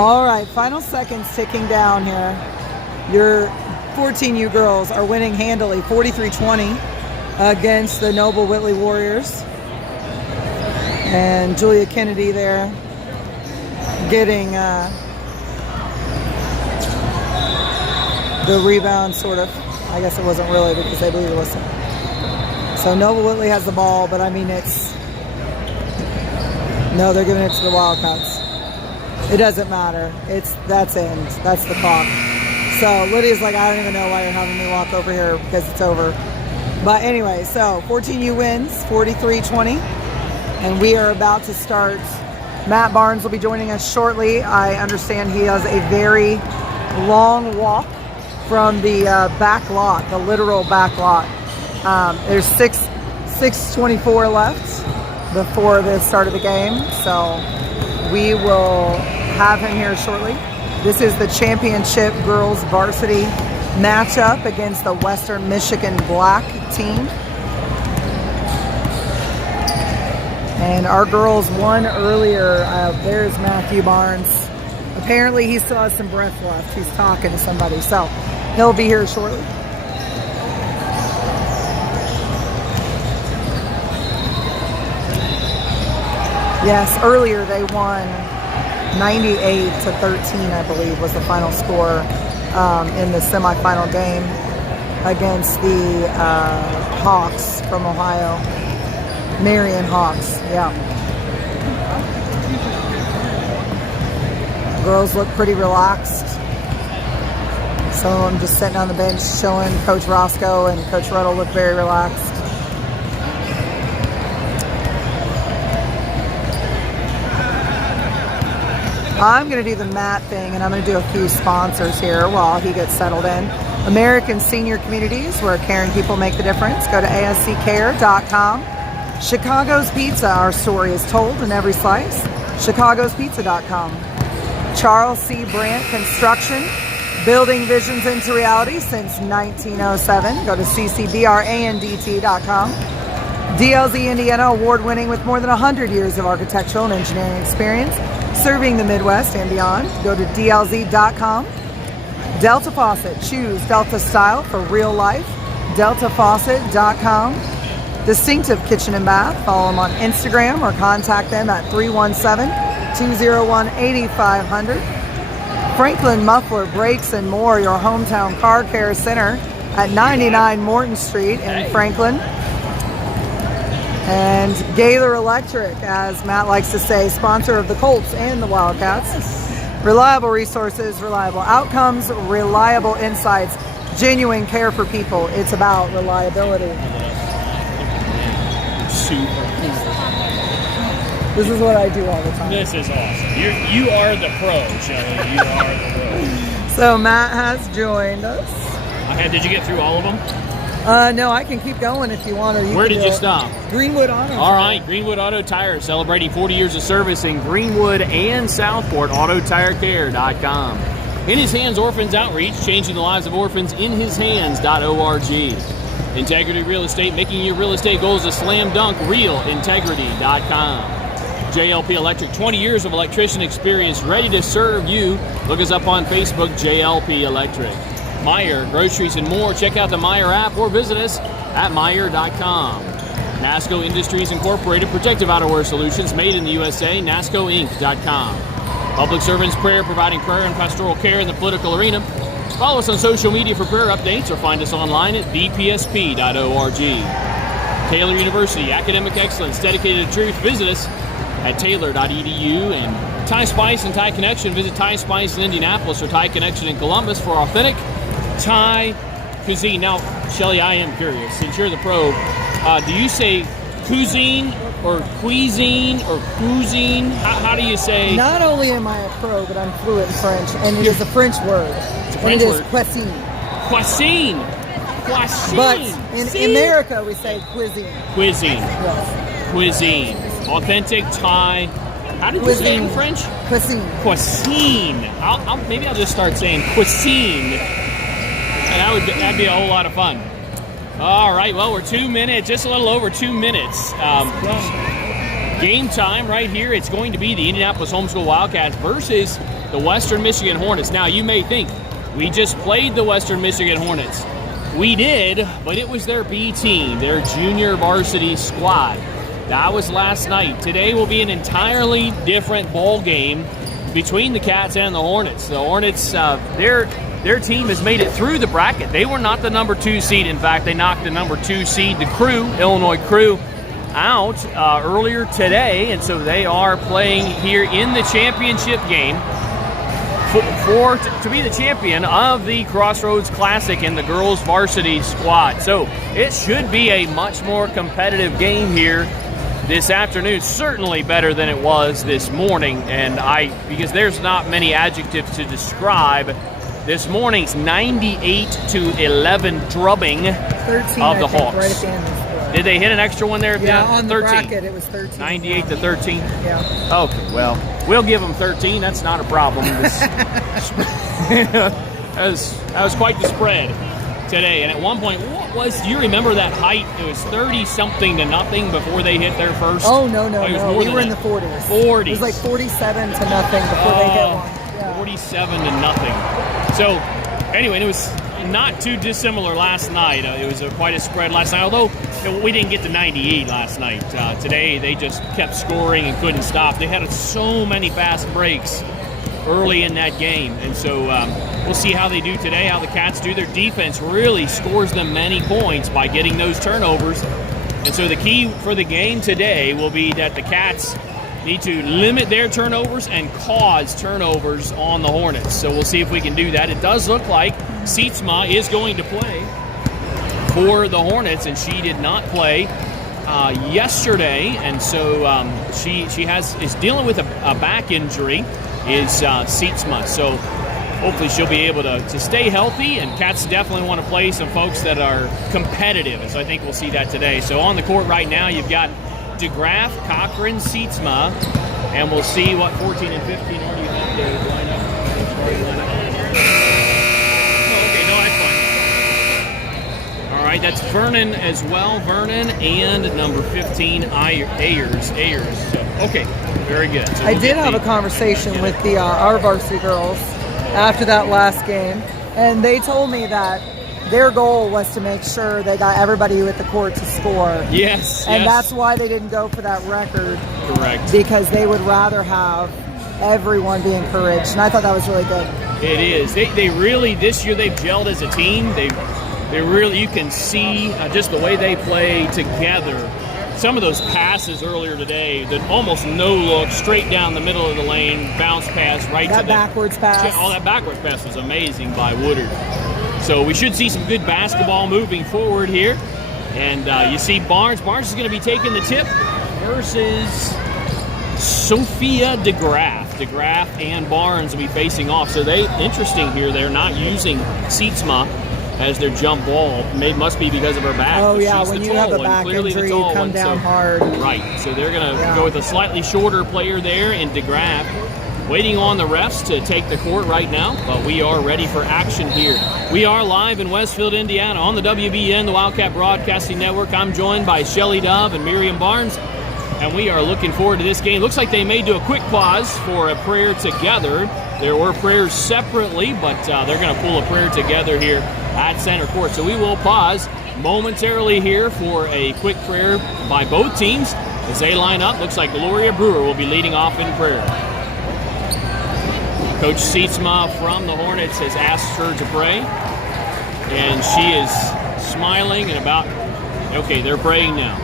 All right, final seconds ticking down here. Your 14U girls are winning handily, 43-20 against the Noble Whitley Warriors. And Julia Kennedy there getting the rebound, sort of. I guess it wasn't really because they believe it was. So Noble Whitley has the ball, but I mean no, they're giving it to the Wildcats. It doesn't matter. That's end. That's the clock. So Lydia's like, I don't even know why you're having me walk over here because it's over. But anyway, so 14U wins 43-20, and we are about to start. Matt Barnes will be joining us shortly. I understand he has a very long walk from the back lot, the literal back lot. There's 6:24 left before the start of the game, so we will have him here shortly. This is the championship girls varsity matchup against the Western Michigan Black team. And our girls won earlier. There's Matthew Barnes. Apparently he still has some breath left. He's talking to somebody, so he'll be here shortly. Yes, earlier they won 98-13, I believe, was the final score in the semifinal game against the Hawks from Ohio. Marion Hawks, yeah. Girls look pretty relaxed. Some of them just sitting on the bench chilling. Coach Roscoe and Coach Ruddle look very relaxed. I'm going to do the Matt thing, and I'm going to do a few sponsors here while he gets settled in. American Senior Communities, where caring people make the difference. Go to asccare.com. Chicago's Pizza, our story is told in every slice. chicagospizza.com. Charles C. Brandt Construction, building visions into reality since 1907. Go to ccbrandt.com. DLZ Indiana, award-winning with more than 100 years of architectural and engineering experience, serving the Midwest and beyond. Go to dlz.com. Delta Faucet, choose Delta style for real life. DeltaFaucet.com. Distinctive Kitchen and Bath, follow them on Instagram or contact them at 317-201-8500. Franklin Muffler Brakes and More, your hometown car care center at 99 Morton Street in Franklin. And Gaylor Electric, as Matt likes to say, sponsor of the Colts and the Wildcats. Reliable resources, reliable outcomes, reliable insights, genuine care for people. It's about reliability. Super. This is what I do all the time. This is awesome. You are the pro, Shelly. You are the pro. So Matt has joined us. Did you get through all of them? No, I can keep going if you want. Or Where did you stop? Greenwood Auto. All right, Greenwood Auto Tire, celebrating 40 years of service in Greenwood and Southport. AutoTireCare.com. In His Hands Orphans Outreach, changing the lives of orphans. InHisHands.org. Integrity Real Estate, making your real estate goals a slam dunk. RealIntegrity.com. JLP Electric, 20 years of electrician experience, ready to serve you. Look us up on Facebook, JLP Electric. Meyer, groceries and more. Check out the Meyer app or visit us at Meyer.com. NASCO Industries Incorporated, protective outerwear solutions made in the USA, NASCOInc.com. Public Servants Prayer, providing prayer and pastoral care in the political arena. Follow us on social media for prayer updates or find us online at bpsp.org. Taylor University, academic excellence, dedicated to truth. Visit us at taylor.edu. And Thai Spice and Thai Connection, visit Thai Spice in Indianapolis or Thai Connection in Columbus for authentic Thai cuisine. Now, Shelly, I am curious, since you're the pro, do you say cuisine or cuisine or cuisine? How do you say? Not only am I a pro, but I'm fluent in French, and it is a French word. It's a French word. Cuisine. Cuisine. Cuisine. But in America, we say cuisine. Cuisine. Yes. Cuisine. Authentic Thai. How did you say it in French? Cuisine. Cuisine. Maybe I'll just start saying cuisine. And that'd be a whole lot of fun. All right, well, we're 2 minutes, just a little over 2 minutes. Game time right here. It's going to be the Indianapolis Homeschool Wildcats versus the Western Michigan Hornets. Now, you may think, we just played the Western Michigan Hornets. We did, but it was their B team, their junior varsity squad. That was last night. Today will be an entirely different ball game between the Cats and the Hornets. The Hornets, their team has made it through the bracket. They were not the number 2 seed. In fact, they knocked the number 2 seed, the Crew, Illinois Crew, out earlier today, and so they are playing here in the championship game to be the champion of the Crossroads Classic in the girls varsity squad. So it should be a much more competitive game here this afternoon, certainly better than it was this morning, and because there's not many adjectives to describe this morning's 98-11 drubbing 13, of the Hawks. Right at the end of the score. Did they hit an extra one there at the end? On the 13. bracket, it was 13. 98-13? Yeah. Okay, well, we'll give them 13. That's not a problem. That was quite the spread today. And at one point, do you remember that height? It was 30-something to nothing before they hit their first. Oh, no. We were in the 40s. 40s. It was like 47 to nothing before they hit one. Yeah. 47 to nothing. So, anyway, it was not too dissimilar last night. It was quite a spread last night, although we didn't get to 98 last night. Today, they just kept scoring and couldn't stop. They had so many fast breaks early in that game, and so we'll see how they do today, how the Cats do. Their defense really scores them many points by getting those turnovers, and so the key for the game today will be that the Cats need to limit their turnovers and cause turnovers on the Hornets. So we'll see if we can do that. It does look like Sietsma is going to play for the Hornets, and she did not play yesterday, and so she is dealing with a back injury, is Sietsma. So hopefully she'll be able to stay healthy, and Cats definitely want to play some folks that are competitive, and so I think we'll see that today. So on the court right now, you've got DeGraff, Cochran, Sietsma, and we'll see what 14 and 15 already have to line up. Okay, no, that's fine. All right, that's Vernon as well. Vernon and number 15, Ayers. So, okay, very good. So I did have a conversation with our varsity girls after that last game, and they told me that their goal was to make sure they got everybody at the court to score. Yes. And that's why they didn't go for that record. Correct. Because they would rather have everyone be encouraged. And I thought that was really good. It is. They really, this year they've gelled as a team. They really, you can see just the way they play together. Some of those passes earlier today, that almost no look, straight down the middle of the lane, bounce pass right to the backwards pass. Oh, that backwards pass was amazing by Woodard. So we should see some good basketball moving forward here. And you see Barnes. Barnes is going to be taking the tip versus Sophia DeGraff. DeGraff and Barnes will be facing off. So interesting here, they're not using Sietsma as their jump ball. Must be because of her back. Oh, yeah, when you have a back injury, you come down hard. Right, so they're going to go with a slightly shorter player there in DeGraff. Waiting on the refs to take the court right now, but we are ready for action here. We are live in Westfield, Indiana on the WBN, the Wildcat Broadcasting Network. I'm joined by Shelly Dove and Miriam Barnes, and we are looking forward to this game. Looks like they may do a quick pause for a prayer together. There were prayers separately, but they're going to pull a prayer together here at center court. So we will pause momentarily here for a quick prayer by both teams as they line up. Looks like Gloria Brewer will be leading off in prayer. Coach Sietsma from the Hornets has asked her to pray, and she is smiling and okay, they're praying now.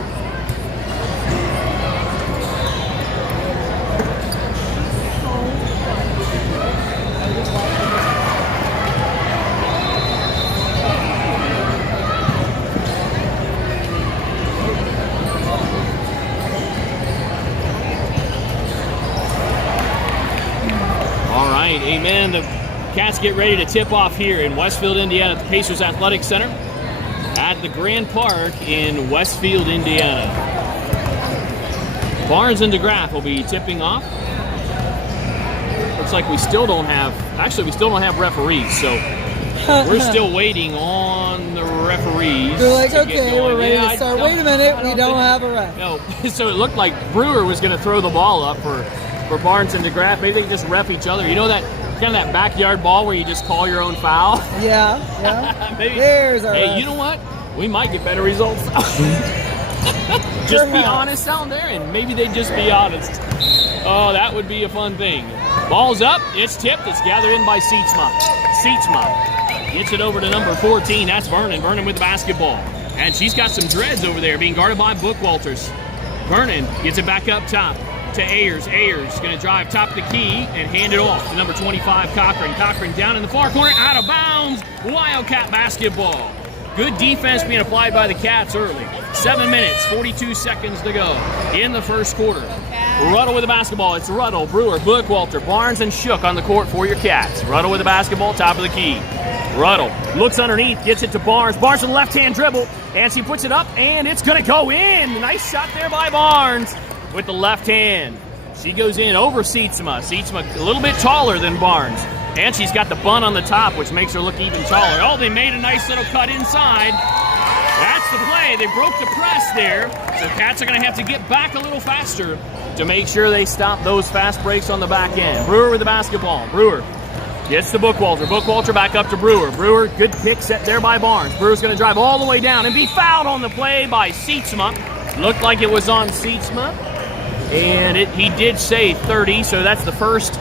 Amen. The Cats get ready to tip off here in Westfield, Indiana at the Pacers Athletic Center at the Grand Park in Westfield, Indiana. Barnes and DeGraff will be tipping off. Looks like we still don't have referees, so we're still waiting on on the referees. They're like, to get okay, going. we're ready Yeah, to start. Wait a minute, we don't have a ref. No, so it looked like Brewer was going to throw the ball up for Barnes and DeGraff. Maybe they can just ref each other. You know that kind of that backyard ball where you just call your own foul? Yeah. Maybe. There's our Hey, ref. you know what? We might get better results. Just be honest out there, and maybe they just be honest. Oh, that would be a fun thing. Ball's up. It's tipped. It's gathered in by Seatsma. Seatsma gets it over to number 14. That's Vernon. Vernon with the basketball. And she's got some dreads over there being guarded by Bookwalters. Vernon gets it back up top to Ayers. Ayers going to drive top the key and hand it off to number 25, Cochran. Cochran down in the far corner, out of bounds. Wildcat basketball. Good defense being applied by the Cats early. 7 minutes, 42 seconds to go in the first quarter. Ruddle with the basketball. It's Ruddle, Brewer, Bookwalter, Barnes, and Shook on the court for your Cats. Ruddle with the basketball, top of the key. Ruddle looks underneath, gets it to Barnes. Barnes with a left-hand dribble, and she puts it up, and it's going to go in. Nice shot there by Barnes with the left hand. She goes in over Seatsma. Seatsma a little bit taller than Barnes. And she's got the bun on the top, which makes her look even taller. Oh, they made a nice little cut inside. That's the play. They broke the press there. So Cats are going to have to get back a little faster to make sure they stop those fast breaks on the back end. Brewer with the basketball. Brewer gets to Bookwalter. Bookwalter back up to Brewer. Brewer, good pick set there by Barnes. Brewer's going to drive all the way down and be fouled on the play by Seatsma. Looked like it was on Seatsma. And he did say 30, so that's the first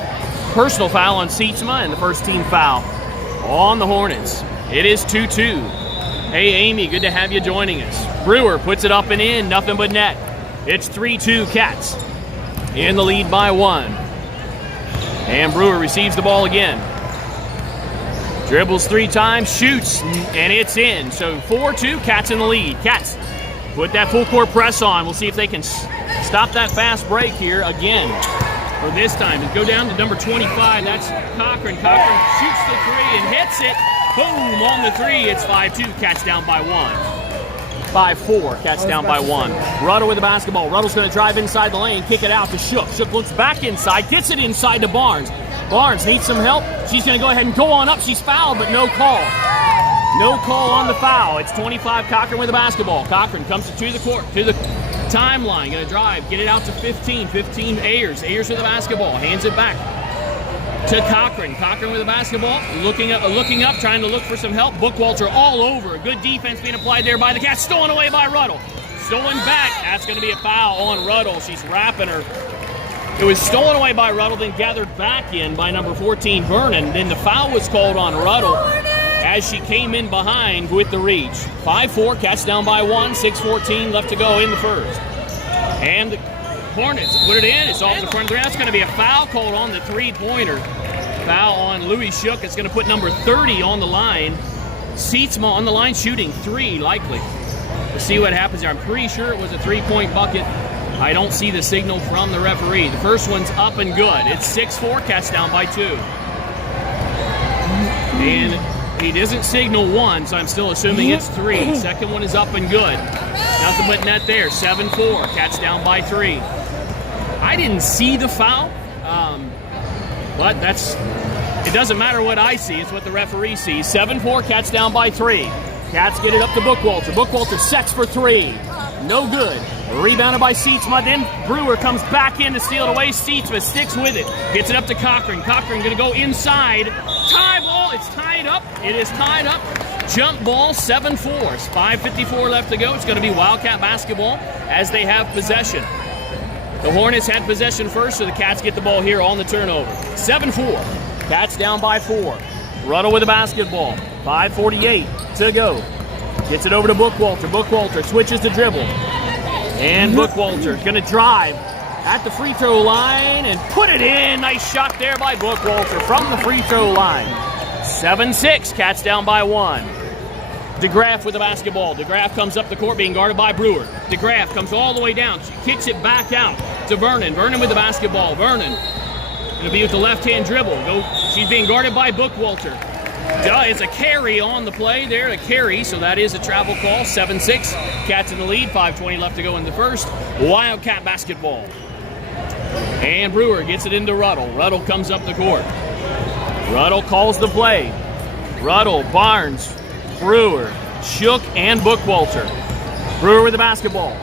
personal foul on Seatsma and the first team foul on the Hornets. It is 2-2. Hey, Amy, good to have you joining us. Brewer puts it up and in, nothing but net. It's 3-2 Cats in the lead by 1. And Brewer receives the ball again. Dribbles 3 times, shoots, and it's in. So 4-2, Cats in the lead. Cats put that full court press on. We'll see if they can stop that fast break here again. Or this time, go down to number 25. That's Cochran. Cochran shoots the 3 and hits it. Boom, on the 3. It's 5-2. Cats down by 1. 5-4. Cats down by 1. Ruddle with the basketball. Ruddle's going to drive inside the lane, kick it out to Shook. Shook looks back inside, gets it inside to Barnes. Barnes needs some help. She's going to go ahead and go on up. She's fouled, but no call. No call on the foul. It's 25 Cochran with the basketball. Cochran comes to the court, to the timeline, going to drive, get it out to 15. 15 Ayers. Ayers with the basketball, hands it back to Cochran. Cochran with the basketball, looking up, trying to look for some help. Bookwalter all over. Good defense being applied there by the Cats. Stolen away by Ruddle. Stolen back. That's going to be a foul on Ruddle. She's wrapping her. It was stolen away by Ruddle, then gathered back in by number 14, Vernon. Then the foul was called on Ruddle as she came in behind with the reach. 5-4, Cats down by 1, 6:14 left to go in the first. And the Hornets put it in. It's off the front of the ground. It's going to be a foul called on the three-pointer. Foul on Louis Shook. It's going to put number 30 on the line. Seatsma on the line shooting 3, likely. We'll see what happens here. I'm pretty sure it was a 3-point bucket. I don't see the signal from the referee. The first one's up and good. It's 6-4, Cats down by 2. And he doesn't signal 1, so I'm still assuming it's 3. Second one is up and good. Nothing but net there. 7-4, Cats down by 3. I didn't see the foul, but it doesn't matter what I see. It's what the referee sees. 7-4, Cats down by 3. Cats get it up to Bookwalter. Bookwalter sets for 3. No good. Rebounded by Seatsma. Then Brewer comes back in to steal it away. Seatsma sticks with it. Gets it up to Cochran. Cochran going to go inside. Tie ball. It's tied up. It is tied up. Jump ball, 7-4. It's 5:54 left to go. It's going to be Wildcat basketball as they have possession. The Hornets had possession first, so the Cats get the ball here on the turnover. 7-4. Cats down by 4. Ruddle with the basketball. 5:48 to go. Gets it over to Bookwalter. Bookwalter switches the dribble. And Bookwalter going to drive at the free throw line and put it in. Nice shot there by Bookwalter from the free throw line. 7-6. Cats down by 1. DeGraff with the basketball. DeGraff comes up the court being guarded by Brewer. DeGraff comes all the way down. She kicks it back out to Vernon. Vernon with the basketball. Vernon going to be with the left-hand dribble. She's being guarded by Bookwalter. It's a carry on the play there, a carry, so that is a travel call. 7-6, Cats in the lead, 5:20 left to go in the first. Wildcat basketball. And Brewer gets it into Ruddle. Ruddle comes up the court. Ruddle calls the play. Ruddle, Barnes, Brewer. Shook and Bookwalter. Brewer with the basketball.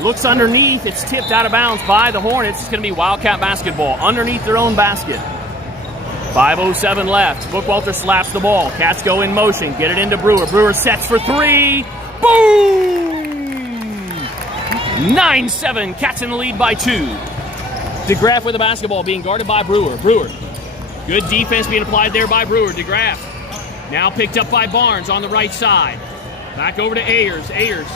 Looks underneath. It's tipped out of bounds by the Hornets. It's going to be Wildcat basketball underneath their own basket. 5:07 left. Bookwalter slaps the ball. Cats go in motion. Get it into Brewer. Brewer sets for three. Boom! 9-7. Cats in the lead by 2. DeGraff with the basketball being guarded by Brewer. Brewer. Good defense being applied there by Brewer. DeGraff now picked up by Barnes on the right side. Back over to Ayers. Ayers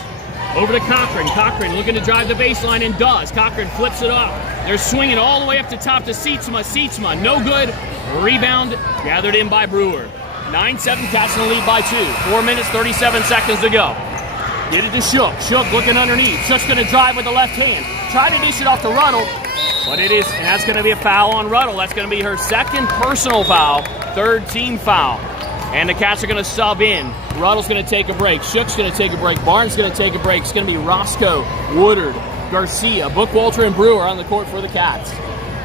over to Cochran. Cochran looking to drive the baseline and does. Cochran flips it up. They're swinging all the way up to top to Sietsma. Sietsma, no good. Rebound gathered in by Brewer. 9-7, Cats in the lead by 2. 4 minutes, 37 seconds to go. Get it to Shook. Shook looking underneath. Shook's going to drive with the left hand. Try to dish it off to Ruddle. But it is, and that's going to be a foul on Ruddle. That's going to be her second personal foul, third team foul. And the Cats are going to sub in. Ruddle's going to take a break. Shook's going to take a break. Barnes going to take a break. It's going to be Roscoe, Woodard, Garcia, Bookwalter, and Brewer on the court for the Cats.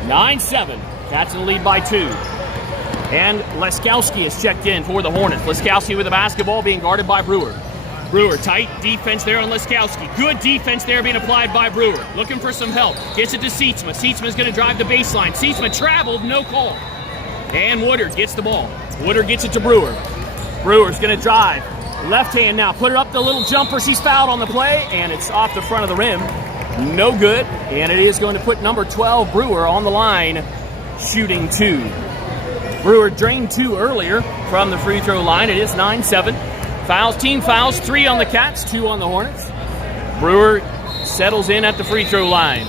9-7. Cats in the lead by 2. And Leskowski is checked in for the Hornets. Leskowski with the basketball being guarded by Brewer. Brewer, tight defense there on Leskowski. Good defense there being applied by Brewer. Looking for some help. Gets it to Sietsma. Sietsma's going to drive the baseline. Sietsma traveled, no call. And Woodard gets the ball. Woodard gets it to Brewer. Brewer's going to drive. Left hand now. Put her up the little jumper. She's fouled on the play, and it's off the front of the rim. No good. And it is going to put number 12, Brewer, on the line, shooting 2. Brewer drained 2 earlier from the free throw line. It is 9-7. Fouls, team fouls, 3 on the Cats, 2 on the Hornets. Brewer settles in at the free throw line.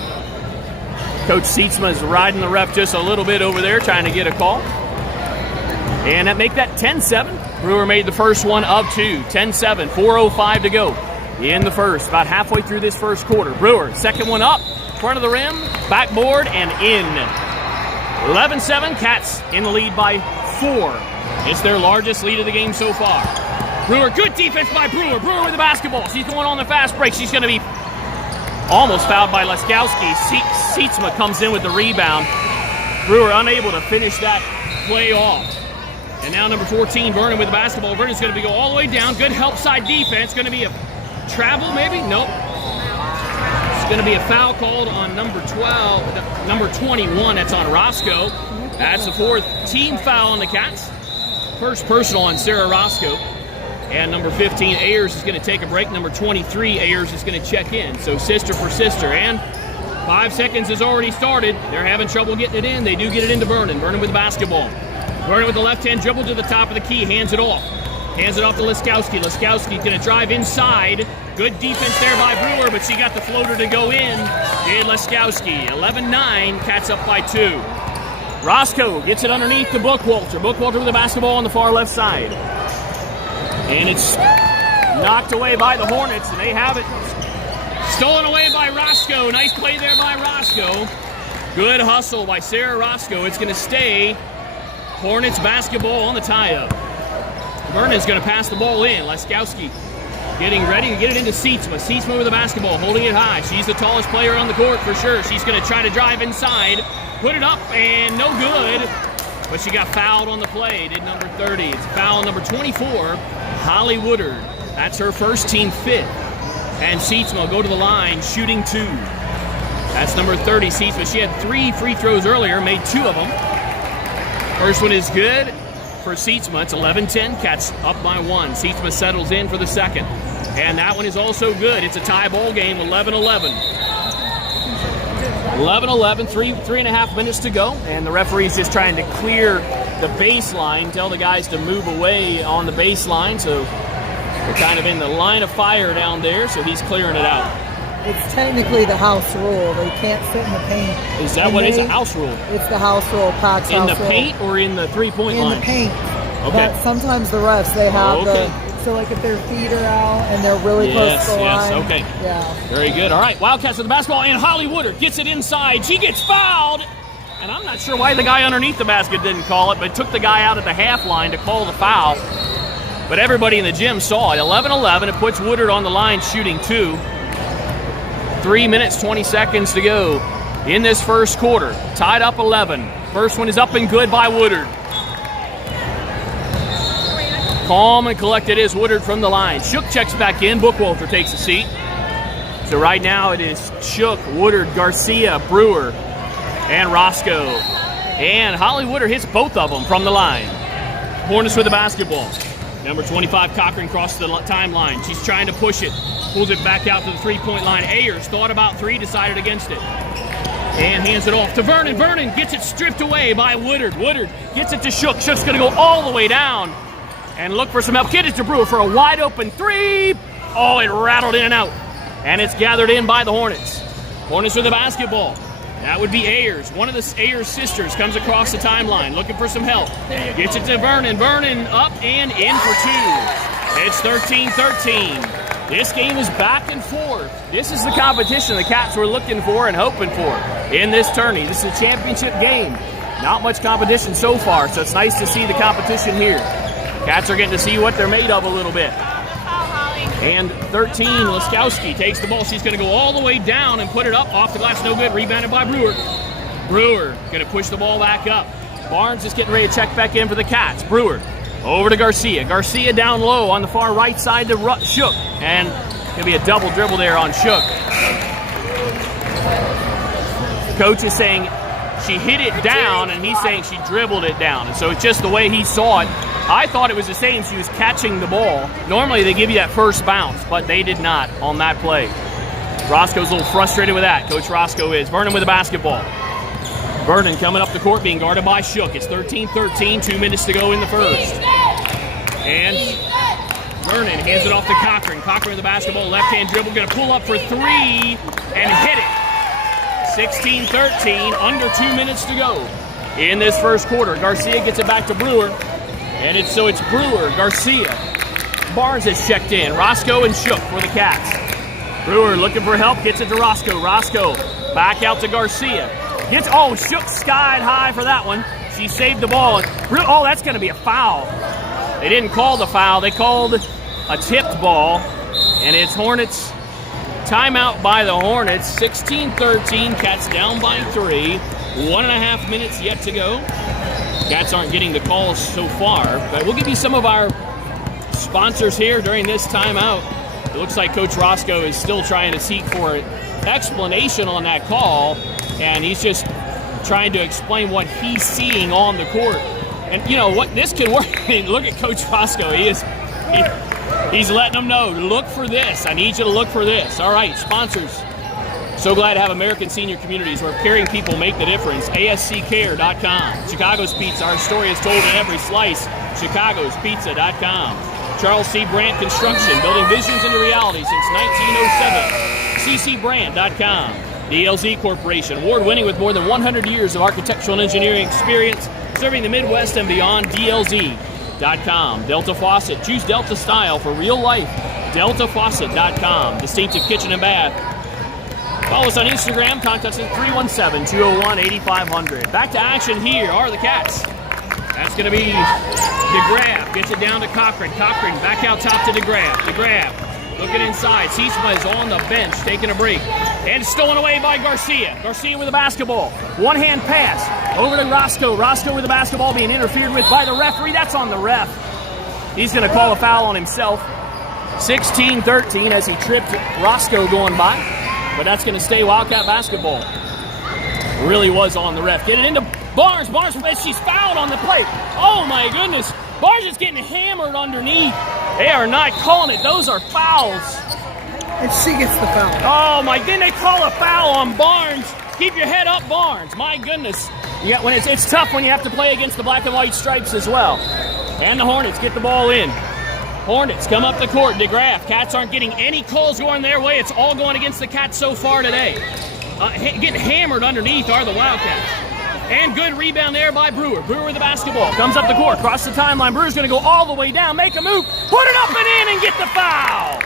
Coach Sietsma is riding the ref just a little bit over there, trying to get a call. And that make that 10-7. Brewer made the first one of 2. 10-7, 4:05 to go in the first. About halfway through this first quarter. Brewer, second one up, front of the rim, backboard, and in. 11-7, Cats in the lead by 4. It's their largest lead of the game so far. Brewer, good defense by Brewer. Brewer with the basketball. She's going on the fast break. She's going to be almost fouled by Leskowski. Sietsma comes in with the rebound. Brewer unable to finish that play off. And now number 14, Vernon with the basketball. Vernon's going to go all the way down. Good help side defense. Going to be a travel maybe? Nope. It's going to be a foul called on number 12, number 21. That's on Roscoe. That's the 4th team foul on the Cats. First personal on Sarah Roscoe. And number 15, Ayers, is going to take a break. Number 23, Ayers, is going to check in. So sister for sister. And 5 seconds has already started. They're having trouble getting it in. They do get it into Vernon. Vernon with the basketball. Vernon with the left-hand dribble to the top of the key. Hands it off. Hands it off to Leskowski. Leskowski's going to drive inside. Good defense there by Brewer, but she got the floater to go in. Did Leskowski. 11-9. Cats up by 2. Roscoe gets it underneath to Bookwalter. Bookwalter with the basketball on the far left side. And it's knocked away by the Hornets, and they have it. Stolen away by Roscoe. Nice play there by Roscoe. Good hustle by Sarah Roscoe. It's going to stay Hornets basketball on the tie-up. Vernon's going to pass the ball in. Leskowski getting ready to get it into Sietsma. Sietsma with the basketball, holding it high. She's the tallest player on the court for sure. She's going to try to drive inside. Put it up, and no good. But she got fouled on the play. Did number 30. It's foul number 24, Holly Woodard. That's her first team 5th. And Sietsma will go to the line, shooting 2. That's number 30, Sietsma. She had 3 free throws earlier, made 2 of them. First one is good for Sietsma. It's 11-10. Cats up by 1. Sietsma settles in for the second. And that one is also good. It's a tie ball game, 11-11. 11-11, 3.5 minutes to go. And the referee's just trying to clear the baseline, tell the guys to move away on the baseline. So they're kind of in the line of fire down there, so he's clearing it out. It's technically the house rule. They can't sit in the paint. Is that what is a house rule? It's the house rule, Pax In house the rule. paint or in the three-point line? In the paint. Okay. But sometimes the refs, they have so like if their feet are out and they're really close to the line. Okay. Yeah. Very good. All right, Wildcats with the basketball, and Holly Woodard gets it inside. She gets fouled, and I'm not sure why the guy underneath the basket didn't call it, but took the guy out at the half line to call the foul. But everybody in the gym saw it. 11-11. It puts Woodard on the line shooting 2. 3 minutes, 20 seconds to go in this first quarter. Tied up 11. First one is up and good by Woodard. Calm and collected is Woodard from the line. Shook checks back in. Bookwalter takes a seat. So right now it is Shook, Woodard, Garcia, Brewer, and Roscoe. And Holly Woodard hits both of them from the line. Hornets with the basketball. Number 25, Cochran crosses the timeline. She's trying to push it. Pulls it back out to the three-point line. Ayers thought about three, decided against it. And hands it off to Vernon. Vernon gets it stripped away by Woodard. Woodard gets it to Shook. Shook's going to go all the way down and look for some help. Kid it to Brewer for a wide open three. Oh, it rattled in and out. And it's gathered in by the Hornets. Hornets with the basketball. That would be Ayers. One of the Ayers sisters comes across the timeline looking for some help. Gets it to Vernon. Vernon up and in for two. It's 13-13. This game is back and forth. This is the competition the Cats were looking for and hoping for in this tourney. This is a championship game. Not much competition so far, so it's nice to see the competition here. Cats are getting to see what they're made of a little bit. And 13, Laskowski takes the ball. She's going to go all the way down and put it up off the glass. No good. Rebounded by Brewer. Brewer going to push the ball back up. Barnes is getting ready to check back in for the Cats. Brewer over to Garcia. Garcia down low on the far right side to Shook. And going to be a double dribble there on Shook. Coach is saying she hit it down, and he's saying she dribbled it down. And so it's just the way he saw it. I thought it was the same. She was catching the ball. Normally they give you that first bounce, but they did not on that play. Roscoe's a little frustrated with that. Coach Roscoe is. Vernon with the basketball. Vernon coming up the court being guarded by Shook. It's 13-13, 2 minutes to go in the first. And Vernon hands it off to Cochran. Cochran with the basketball, left-hand dribble, going to pull up for three and hit it. 16-13, under 2 minutes to go in this first quarter. Garcia gets it back to Brewer. And it's Brewer, Garcia. Barnes has checked in. Roscoe and Shook for the Cats. Brewer looking for help, gets it to Roscoe. Roscoe back out to Garcia. Shook skied high for that one. She saved the ball. Oh, that's going to be a foul. They didn't call the foul. They called a tipped ball. And it's Hornets. Timeout by the Hornets. 16-13. Cats down by 3. 1.5 minutes yet to go. Cats aren't getting the calls so far, but we'll give you some of our sponsors here during this timeout. It looks like Coach Roscoe is still trying to seek for an explanation on that call, and he's just trying to explain what he's seeing on the court. And you know what, this could work. I mean, look at Coach Roscoe. He's letting them know, look for this. I need you to look for this. All right, sponsors. So glad to have American Senior Communities where caring people make the difference. ASCCare.com. Chicago's Pizza. Our story is told in every slice. ChicagosPizza.com. Charles C. Brandt Construction. Building visions into reality since 1907. CCBrandt.com. DLZ Corporation. Award-winning with more than 100 years of architectural and engineering experience. Serving the Midwest and beyond. DLZ.com. Delta Faucet. Choose Delta style for real life. DeltaFaucet.com. Distinctive kitchen and bath. Follow us on Instagram. Contact us at 317-201-8500. Back to action here are the Cats. That's going to be DeGraff. Gets it down to Cochran. Cochran back out top to DeGraff. DeGraff looking inside. Seesma is on the bench taking a break. And stolen away by Garcia. Garcia with the basketball. One-hand pass over to Roscoe. Roscoe with the basketball being interfered with by the referee. That's on the ref. He's going to call a foul on himself. 16-13 as he tripped Roscoe going by. But that's going to stay Wildcat basketball. Really was on the ref. Get it into Barnes. Barnes, she's fouled on the play. Oh, my goodness. Barnes is getting hammered underneath. They are not calling it. Those are fouls. And she gets the foul. Oh, my goodness. They call a foul on Barnes. Keep your head up, Barnes. My goodness. Yeah, when it's tough when you have to play against the black and white stripes as well. And the Hornets get the ball in. Hornets come up the court. DeGraff. Cats aren't getting any calls going their way. It's all going against the Cats so far today. Getting hammered underneath are the Wildcats. And good rebound there by Brewer. Brewer with the basketball. Comes up the court. Across the timeline. Brewer's going to go all the way down. Make a move. Put it up and in and get the foul.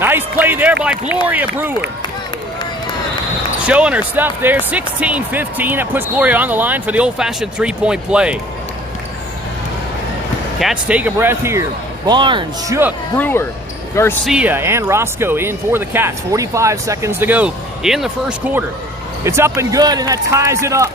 Nice play there by Gloria Brewer. Showing her stuff there. 16-15. That puts Gloria on the line for the old-fashioned three-point play. Cats take a breath here. Barnes, Shook, Brewer, Garcia, and Roscoe in for the Cats. 45 seconds to go in the first quarter. It's up and good, and that ties it up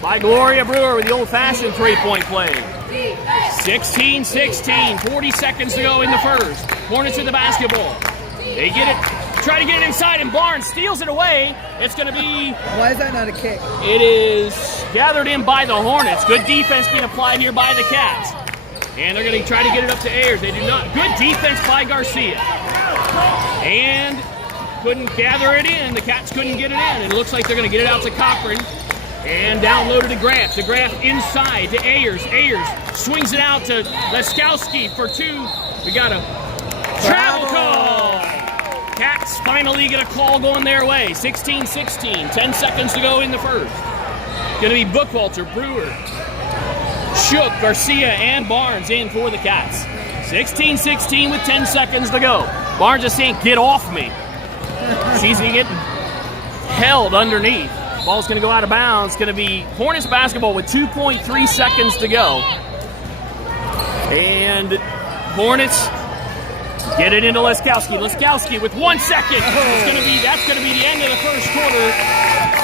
by Gloria Brewer with the old-fashioned three-point play. 16-16, 40 seconds to go in the first. Hornets with the basketball. They get it, try to get it inside, and Barnes steals it away. It's going to be... Why is that not a kick? It is gathered in by the Hornets. Good defense being applied here by the Cats. And they're going to try to get it up to Ayers. They do not. Good defense by Garcia. And couldn't gather it in. The Cats couldn't get it in. It looks like they're going to get it out to Cochran. And downloaded to Graf. To Graf inside to Ayers. Ayers swings it out to Leskowski for two. We got a travel call. Cats finally get a call going their way. 16-16. 10 seconds to go in the first. Going to be Bookwalter, Brewer, Shook, Garcia, and Barnes in for the Cats. 16-16 with 10 seconds to go. Barnes is saying, get off me. She's getting held underneath. Ball's going to go out of bounds. It's going to be Hornets basketball with 2.3 seconds to go. And Hornets get it into Leskowski. Leskowski with 1 second. That's going to be the end of the first quarter.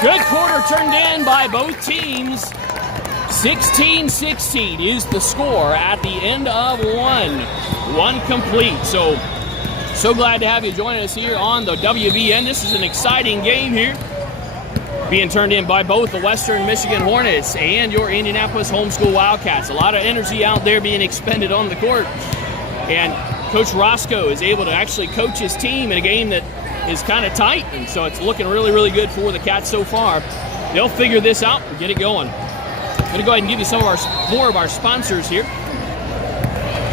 Good quarter turned in by both teams. 16-16 is the score at the end of one complete. So glad to have you join us here on the WBN. This is an exciting game here, being turned in by both the Western Michigan Hornets and your Indianapolis Homeschool Wildcats. A lot of energy out there being expended on the court. And Coach Roscoe is able to actually coach his team in a game that is kind of tight. And so it's looking really, really good for the Cats so far. They'll figure this out and get it going. I'm going to go ahead and give you some of more of our sponsors here.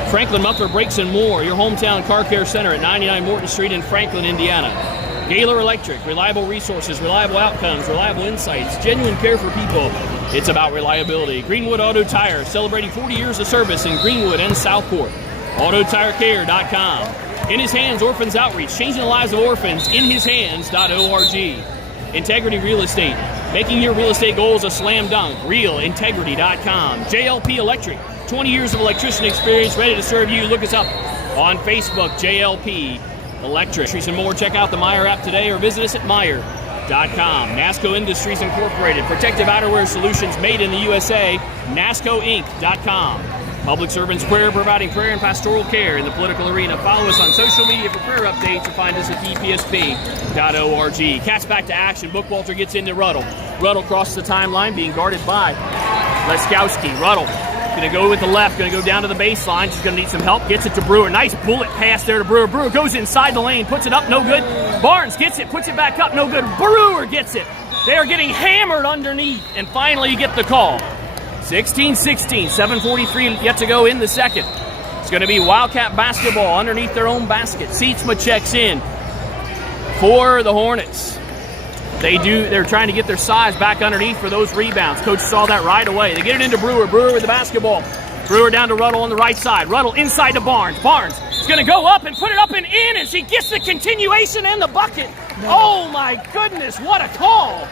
Franklin Muffler Brakes and More, your hometown car care center at 99 Morton Street in Franklin, Indiana. Gaylor Electric, reliable resources, reliable outcomes, reliable insights, genuine care for people. It's about reliability. Greenwood Auto Tire, celebrating 40 years of service in Greenwood and Southport. AutoTireCare.com. In His Hands Orphans Outreach, changing the lives of orphans. InHisHands.org. Integrity Real Estate, making your real estate goals a slam dunk. RealIntegrity.com. JLP Electric, 20 years of electrician experience, ready to serve you. Look us up on Facebook, JLP Electric. And more, check out the Meyer app today or visit us at Meyer.com. NASCO Industries Incorporated, protective outerwear solutions made in the USA. NASCOInc.com. Public Servants Prayer, providing prayer and pastoral care in the political arena. Follow us on social media for prayer updates or find us at ppsp.org. Cats back to action. Bookwalter gets into Ruddle. Ruddle crosses the timeline, being guarded by Leskowski. Ruddle going to go with the left, going to go down to the baseline. She's going to need some help. Gets it to Brewer. Nice bullet pass there to Brewer. Brewer goes inside the lane, puts it up, no good. Barnes gets it, puts it back up, no good. Brewer gets it. They are getting hammered underneath, and finally you get the call. 16-16, 7:43 yet to go in the second. It's going to be Wildcat basketball underneath their own basket. Sietzma checks in for the Hornets. They're trying to get their size back underneath for those rebounds. Coach saw that right away. They get it into Brewer. Brewer with the basketball. Brewer down to Ruddle on the right side. Ruddle inside to Barnes. Barnes is going to go up and put it up and in, and she gets the continuation and the bucket. No. Oh my goodness, what a call.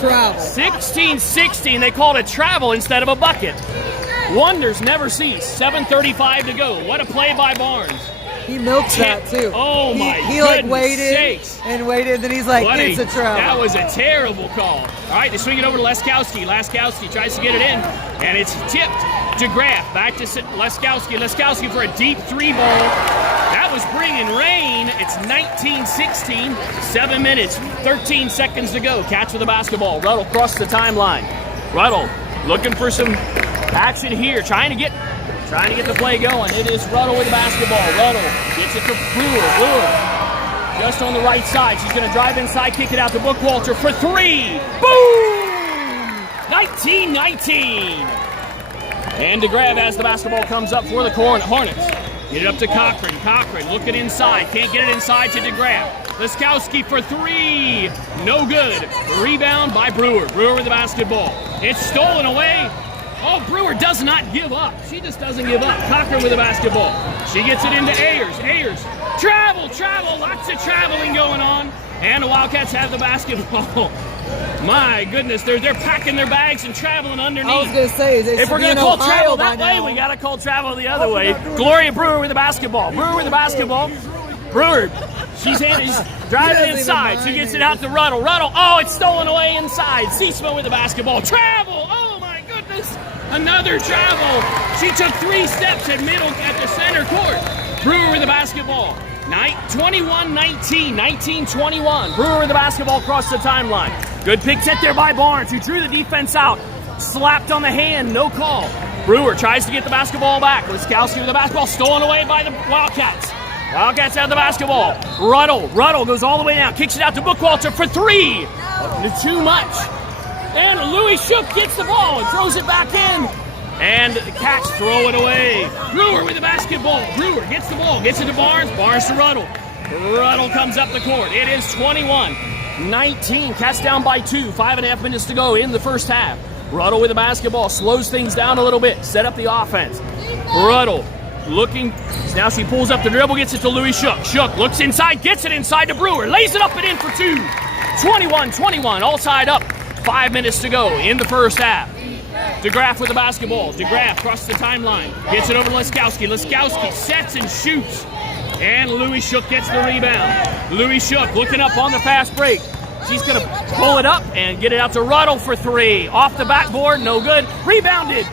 Travel. 16-16, they called it travel instead of a bucket. Wonders never cease. 7:35 to go. What a play by Barnes. He milks that too. Oh my He like waited and waited, then he's like, it's a travel. That was a terrible call. All right, they swing it over to Leskowski. Leskowski tries to get it in, and it's tipped to Graf. Back to Leskowski. Leskowski for a deep three ball. That was bringing rain. It's 19-16, 7 minutes, 13 seconds to go. Cats with the basketball. Ruddle crosses the timeline. Ruddle looking for some action here, trying to get the play going. It is Ruddle with the basketball. Ruddle gets it to Brewer. Brewer just on the right side. She's going to drive inside, kick it out to Bookwalter for three. Boom! 19-19. And DeGrav as the basketball comes up for the Hornets. Get it up to Cochran. Cochran looking inside. Can't get it inside to DeGrav. Leskowski for three. No good. Rebound by Brewer. Brewer with the basketball. It's stolen away. Oh, Brewer does not give up. She just doesn't give up. Cochran with the basketball. She gets it into Ayers. Ayers. Travel. Lots of traveling going on. And the Wildcats have the basketball. My goodness, they're packing their bags and traveling underneath. I was going to say, if we're going to call travel that way, we got to call travel the other way. Gloria Brewer with the basketball. Brewer with the basketball. Brewer, she's driving inside. She gets it out to Ruddle. Ruddle, oh, it's stolen away inside. Sietzma with the basketball. Travel. Oh, my goodness. Another travel. She took 3 steps at the center court. Brewer with the basketball. 21-19, 19-21. Brewer with the basketball across the timeline. Good pick set there by Barnes, who drew the defense out. Slapped on the hand, no call. Brewer tries to get the basketball back. Liskowski with the basketball, stolen away by the Wildcats. Wildcats have the basketball. Ruddle goes all the way down, kicks it out to Bookwalter for 3. Too much. And Louis Shook gets the ball and throws it back in. And the Cats throw it away. Brewer with the basketball. Brewer gets the ball, gets it to Barnes. Barnes to Ruddle. Ruddle comes up the court. It is 21-19. Cats down by 2. 5.5 minutes to go in the first half. Ruddle with the basketball. Slows things down a little bit. Set up the offense. Ruddle looking. Now she pulls up the dribble, gets it to Louis Shook. Shook looks inside, gets it inside to Brewer. Lays it up and in for 2. 21-21. All tied up. 5 minutes to go in the first half. DeGraff with the basketball. DeGraff crosses the timeline. Gets it over to Liskowski. Liskowski sets and shoots. And Louis Shook gets the rebound. Louis Shook looking up on the fast break. She's going to pull it up and get it out to Ruddle for 3. Off the backboard, no good. Rebounded.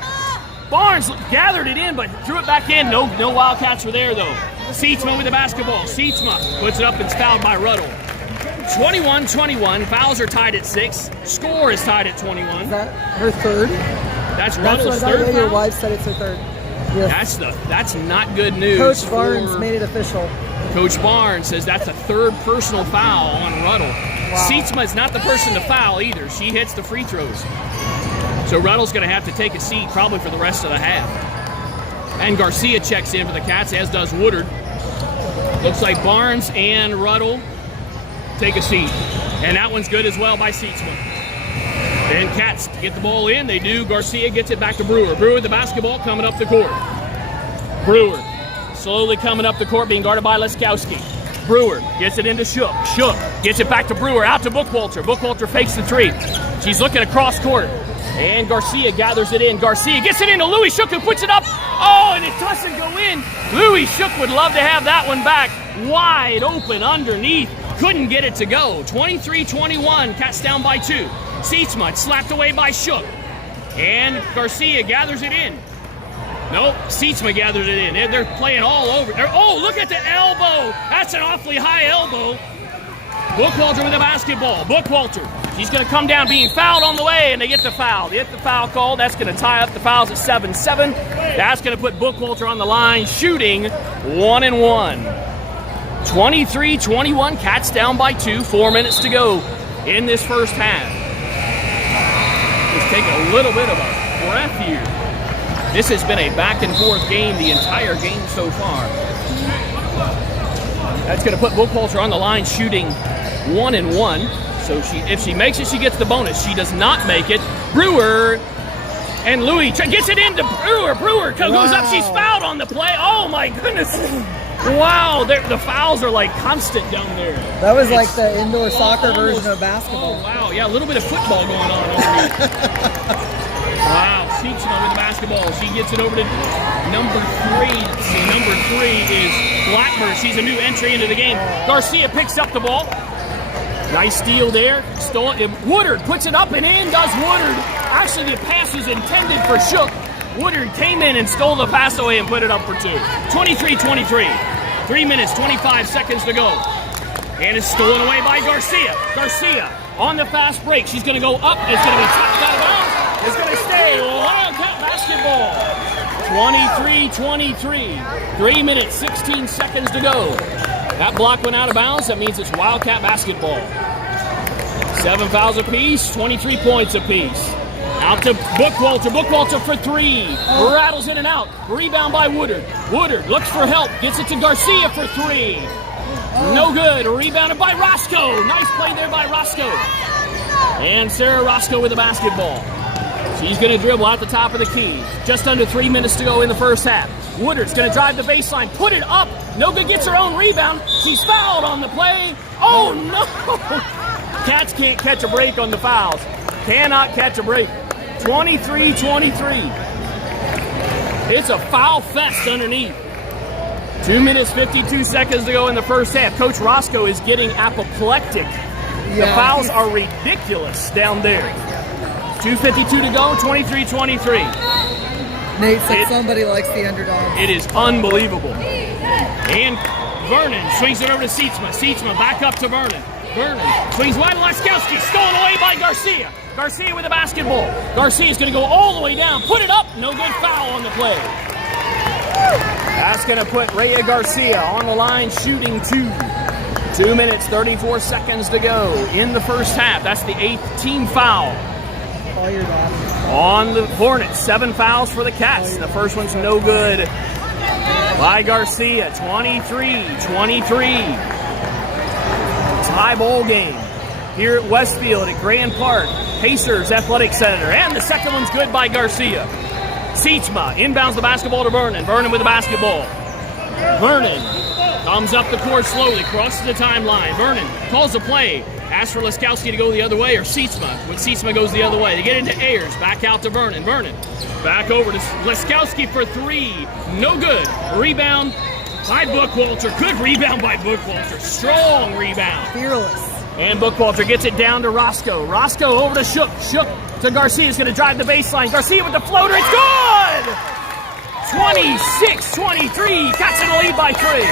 Barnes gathered it in, but threw it back in. No Wildcats were there, though. Sietzma with the basketball. Sietzma puts it up and it's fouled by Ruddle. 21-21. Fouls are tied at 6. Score is tied at 21. Is that her third? That's Ruddle's third foul? Your wife said it's her third. Yes. That's not good news. Coach Barnes made it official. Coach Barnes says that's a 3rd personal foul on Ruddle. Wow. Sietzma is not the person to foul either. She hits the free throws. So Ruddle's going to have to take a seat probably for the rest of the half. And Garcia checks in for the Cats, as does Woodard. Looks like Barnes and Ruddle take a seat. And that one's good as well by Sietzma. Then Cats get the ball in. They do. Garcia gets it back to Brewer. Brewer with the basketball coming up the court. Brewer slowly coming up the court, being guarded by Liskowski. Brewer gets it into Shook. Shook gets it back to Brewer, out to Bookwalter. Bookwalter fakes the 3. She's looking across court. And Garcia gathers it in. Garcia gets it into Louis Shook, who puts it up. Oh, and it doesn't go in. Louis Shook would love to have that one back. Wide open underneath. Couldn't get it to go. 23-21. Cats down by 2. Sietzma slapped away by Shook. And Garcia gathers it in. Nope, Sietzma gathers it in. They're playing all over. Oh, look at the elbow. That's an awfully high elbow. Bookwalter with the basketball. Bookwalter. She's going to come down being fouled on the way, and they get the foul. They get the foul call. That's going to tie up the fouls at 7-7. That's going to put Bookwalter on the line, shooting 1-1. 23-21. Cats down by 2. 4 minutes to go in this first half. Just take a little bit of a breath here. This has been a back-and-forth game the entire game so far. That's going to put Bookwalter on the line, shooting 1-1. So if she makes it, she gets the bonus. She does not make it. Brewer and Louis gets it into Brewer. Brewer goes up. She's fouled on the play. Oh, my goodness. Wow, the fouls are like constant down there. That was like the indoor soccer version of basketball. Oh, wow. Yeah, a little bit of football going on over here. Wow, Sietzma with the basketball. She gets it over to number 3. See, number 3 is Blackburn. She's a new entry into the game. Garcia picks up the ball. Nice steal there. Woodard puts it up and in, does Woodard. Actually, the pass was intended for Shook. Woodard came in and stole the pass away and put it up for 2. 23-23. 3 minutes, 25 seconds to go. And it's stolen away by Garcia. Garcia on the fast break. She's going to go up. It's going to be touched out of bounds. It's going to stay Wildcat basketball. 23-23. 3 minutes, 16 seconds to go. That block went out of bounds. That means it's Wildcat basketball. 7 fouls apiece, 23 points apiece. Out to Bookwalter. Bookwalter for 3. Rattles in and out. Rebound by Woodard. Woodard looks for help. Gets it to Garcia for 3. No good. Rebounded by Roscoe. Nice play there by Roscoe. And Sarah Roscoe with the basketball. She's going to dribble out the top of the key. Just under 3 minutes to go in the first half. Woodard's going to drive the baseline. Put it up. No good. Gets her own rebound. She's fouled on the play. Oh, no. Cats can't catch a break on the fouls. Cannot catch a break. 23-23. It's a foul fest underneath. 2 minutes, 52 seconds to go in the first half. Coach Roscoe is getting apoplectic. The fouls are ridiculous down there. 2:52 to go, 23-23. Nate said somebody likes the underdog. It is unbelievable. And Vernon swings it over to Sietzma. Sietzma back up to Vernon. Vernon swings wide to Laskowski. Stolen away by Garcia. Garcia with the basketball. Garcia's going to go all the way down. Put it up. No good, foul on the play. That's going to put Rhea Garcia on the line shooting 2. 2 minutes, 34 seconds to go in the first half. That's the 8th team foul. On the Hornets, 7 fouls for the Cats. The first one's no good by Garcia. 23-23. Tie ball game here at Westfield at Grand Park. Pacers Athletic Center. And the second one's good by Garcia. Sietzma inbounds the basketball to Vernon. Vernon with the basketball. Vernon comes up the court slowly, crosses the timeline. Vernon calls a play. Asks for Laskowski to go the other way, or Sietzma. When Sietzma goes the other way, they get into Ayers. Back out to Vernon. Vernon back over to Laskowski for 3. No good. Rebound by Bookwalter. Good rebound by Bookwalter. Strong rebound. Fearless. And Bookwalter gets it down to Roscoe. Roscoe over to Shook. Shook to Garcia. Is going to drive the baseline. Garcia with the floater. It's good! 26-23. Cats in the lead by 3.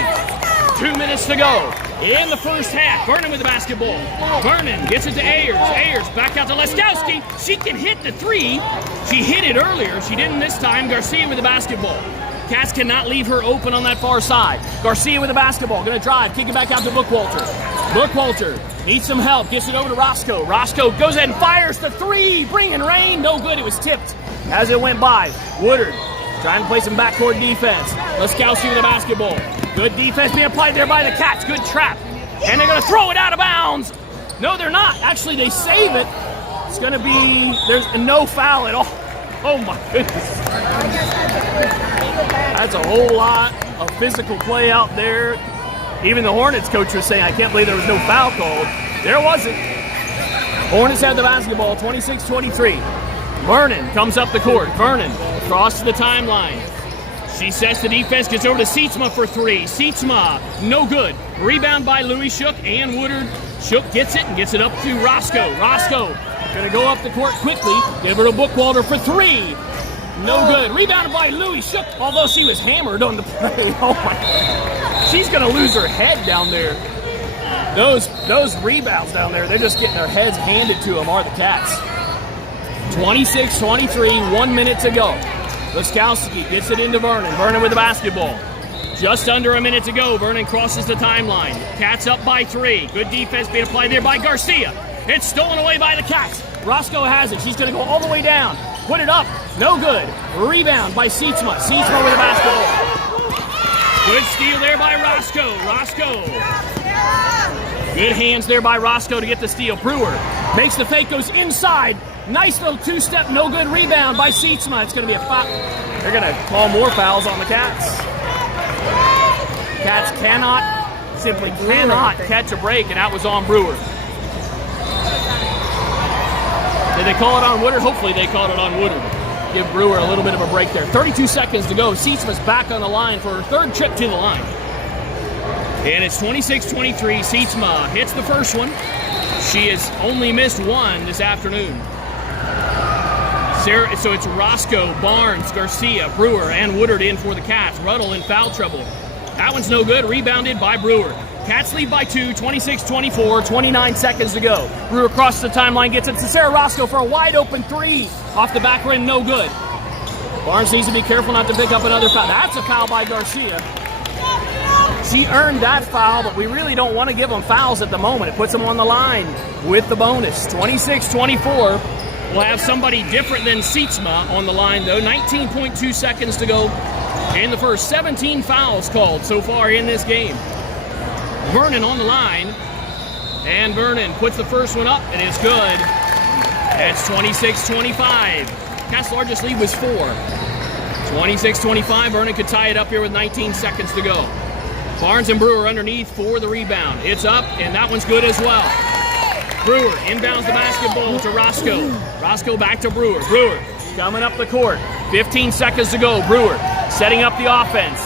2 minutes to go in the first half. Vernon with the basketball. Vernon gets it to Ayers. Ayers back out to Laskowski. She can hit the 3. She hit it earlier. She didn't this time. Garcia with the basketball. Cats cannot leave her open on that far side. Garcia with the basketball. Going to drive. Kick it back out to Bookwalter. Bookwalter needs some help. Gets it over to Roscoe. Roscoe goes ahead and fires the 3. Bringing rain. No good. It was tipped as it went by. Woodard trying to play some backcourt defense. Laskowski with the basketball. Good defense being applied there by the Cats. Good trap. And they're going to throw it out of bounds. No, they're not. Actually, they save it. It's going to be, there's no foul at all. Oh, my goodness. That's a whole lot of physical play out there. Even the Hornets coach was saying, I can't believe there was no foul called. There wasn't. Hornets have the basketball, 26-23. Vernon comes up the court. Vernon crosses the timeline. She sets the defense, gets over to Sietzma for 3. Sietzma, no good. Rebound by Louis Shook and Woodard. Shook gets it and gets it up to Roscoe. Roscoe going to go up the court quickly. Give it to Bookwalter for 3. No good. Rebounded by Louis Shook, although she was hammered on the play. Oh, my. She's going to lose her head down there. Those rebounds down there, they're just getting their heads handed to them, are the Cats. 26-23, 1 minute to go. Laskowski gets it into Vernon. Vernon with the basketball. Just under a minute to go. Vernon crosses the timeline. Cats up by 3. Good defense being applied there by Garcia. It's stolen away by the Cats. Roscoe has it. She's going to go all the way down. Put it up. No good. Rebound by Sietzma. Sietzma with the basketball. Good steal there by Roscoe. Roscoe. Good hands there by Roscoe to get the steal. Brewer makes the fake, goes inside. Nice little 2-step, no good rebound by Sietzma. It's going to be a foul. They're going to call more fouls on the Cats. Cats simply cannot catch a break, and that was on Brewer. Did they call it on Woodard? Hopefully they called it on Woodard. Give Brewer a little bit of a break there. 32 seconds to go. Sietzma's back on the line for her 3rd trip to the line. And it's 26-23. Sietzma hits the first one. She has only missed 1 this afternoon. So it's Roscoe, Barnes, Garcia, Brewer, and Woodard in for the Cats. Ruddle in foul trouble. That one's no good. Rebounded by Brewer. Cats lead by 2, 26-24, 29 seconds to go. Brewer crosses the timeline, gets it to Sarah Roscoe for a wide-open 3. Off the back rim, no good. Barnes needs to be careful not to pick up another foul. That's a foul by Garcia. She earned that foul, but we really don't want to give them fouls at the moment. It puts them on the line with the bonus. 26-24. We'll have somebody different than Sietzma on the line, though. 19.2 seconds to go in the first. 17 fouls called so far in this game. Vernon on the line, and Vernon puts the first one up, and it's good. It's 26-25. Cats' largest lead was 4. 26-25. Vernon could tie it up here with 19 seconds to go. Barnes and Brewer underneath for the rebound. It's up, and that one's good as well. Brewer inbounds the basketball to Roscoe. Roscoe back to Brewer. Brewer coming up the court. 15 seconds to go. Brewer setting up the offense.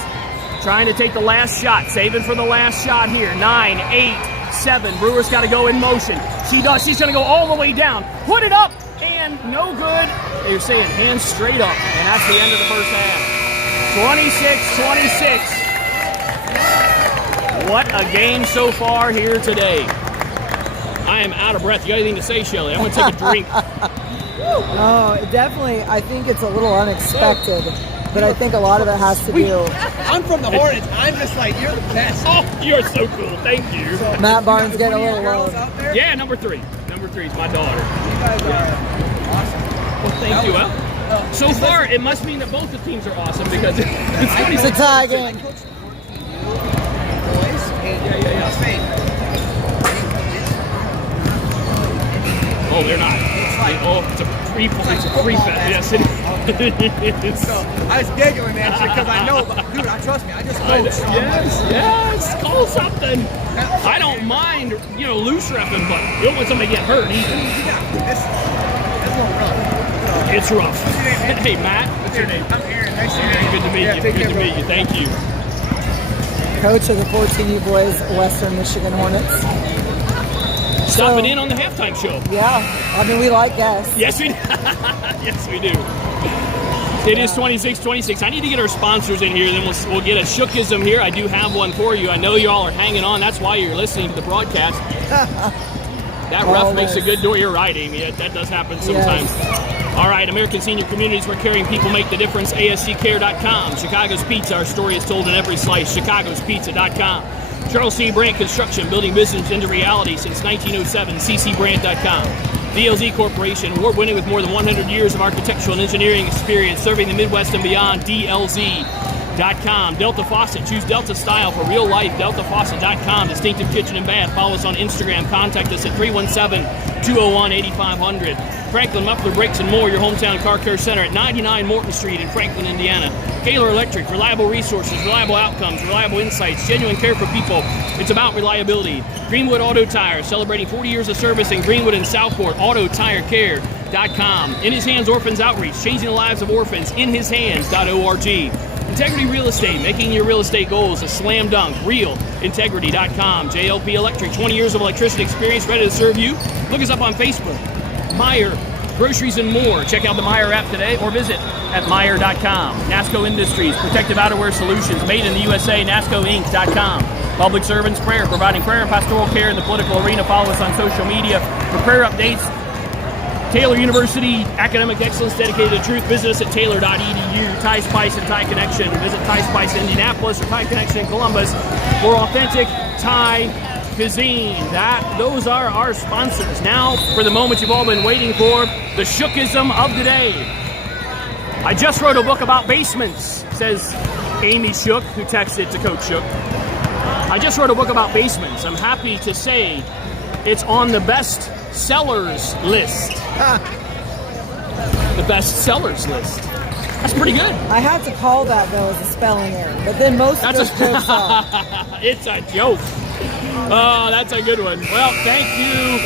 Trying to take the last shot. Saving for the last shot here. 9, 8, 7. Brewer's got to go in motion. She does. She's going to go all the way down. Put it up. and no good. They're saying hands straight up, and that's the end of the first half. 26-26. What a game so far here today. I am out of breath. You got anything to say, Shelly? I'm going to take a drink. Oh, definitely. I think it's a little unexpected, but I think a lot of it has to do. I'm from the Hornets. I'm just like, you're the best. Oh, you're so cool. Thank you. Matt Barnes getting a little low. Yeah, number 3. Number 3 is my daughter. You guys are awesome. Well, thank you. Well, so far, it must mean that both the teams are awesome because It's a tie game. Boys, yeah. Oh, they're not. It's a free fest. Yes, it is. So I was giggling at you because I know, dude, trust me, I just coach. Yes, call something. I don't mind, loose repping, but you don't want somebody to get hurt either. That's a little rough. It's rough. Hey, Matt, what's your name? I'm Aaron. Nice to meet you. Good to meet you. Good to meet you. Thank you. Coach of the 14U boys Western Michigan Hornets. Stopping in on the halftime show. Yeah, I mean, we like guests. Yes, we do. Yes, we do. It is 26-26. I need to get our sponsors in here, then we'll get a Shookism here. I do have one for you. I know you all are hanging on. That's why you're listening to the broadcast. That ref makes a good door. You're right, Amy. That does happen sometimes. Yes. All right, American Senior Communities, where caring people make the difference. ASCCare.com. Chicago's Pizza. Our story is told in every slice. ChicagosPizza.com. Charles C. Brandt Construction, building business into reality since 1907. CCBrandt.com. DLZ Corporation, award-winning with more than 100 years of architectural and engineering experience, serving the Midwest and beyond. DLZ.com. Delta Faucet, choose Delta style for real life. DeltaFaucet.com. Distinctive Kitchen and Bath. Follow us on Instagram. Contact us at 317-201-8500. Franklin Muffler Brakes and More, your hometown car care center at 99 Morton Street in Franklin, Indiana. Kaler Electric, reliable resources, reliable outcomes, reliable insights, genuine care for people. It's about reliability. Greenwood Auto Tire, celebrating 40 years of service in Greenwood and Southport. AutoTireCare.com. In His Hands Orphans Outreach, changing the lives of orphans. InHisHands.org. Integrity Real Estate, making your real estate goals a slam dunk. RealIntegrity.com. JLP Electric, 20 years of electricity experience, ready to serve you. Look us up on Facebook. Meyer Groceries and More. Check out the Meyer app today or visit at Meyer.com. NASCO Industries, protective outerwear solutions made in the USA. NASCOInc.com. Public Servants Prayer, providing prayer and pastoral care in the political arena. Follow us on social media for prayer updates. Taylor University, academic excellence dedicated to truth. Visit us at taylor.edu. Thai Spice and Thai Connection. Visit Thai Spice in Indianapolis or Thai Connection in Columbus for authentic Thai cuisine. Those are our sponsors. Now, for the moment you've all been waiting for, the Shookism of the day. I just wrote a book about basements, says Amy Shook, who texted to Coach Shook. I just wrote a book about basements. I'm happy to say it's on the best sellers list. The best sellers list. That's pretty good. I had to call that, though, as a spelling error. But then most of those jokes are. It's a joke. Oh, that's a good one. Well, thank you.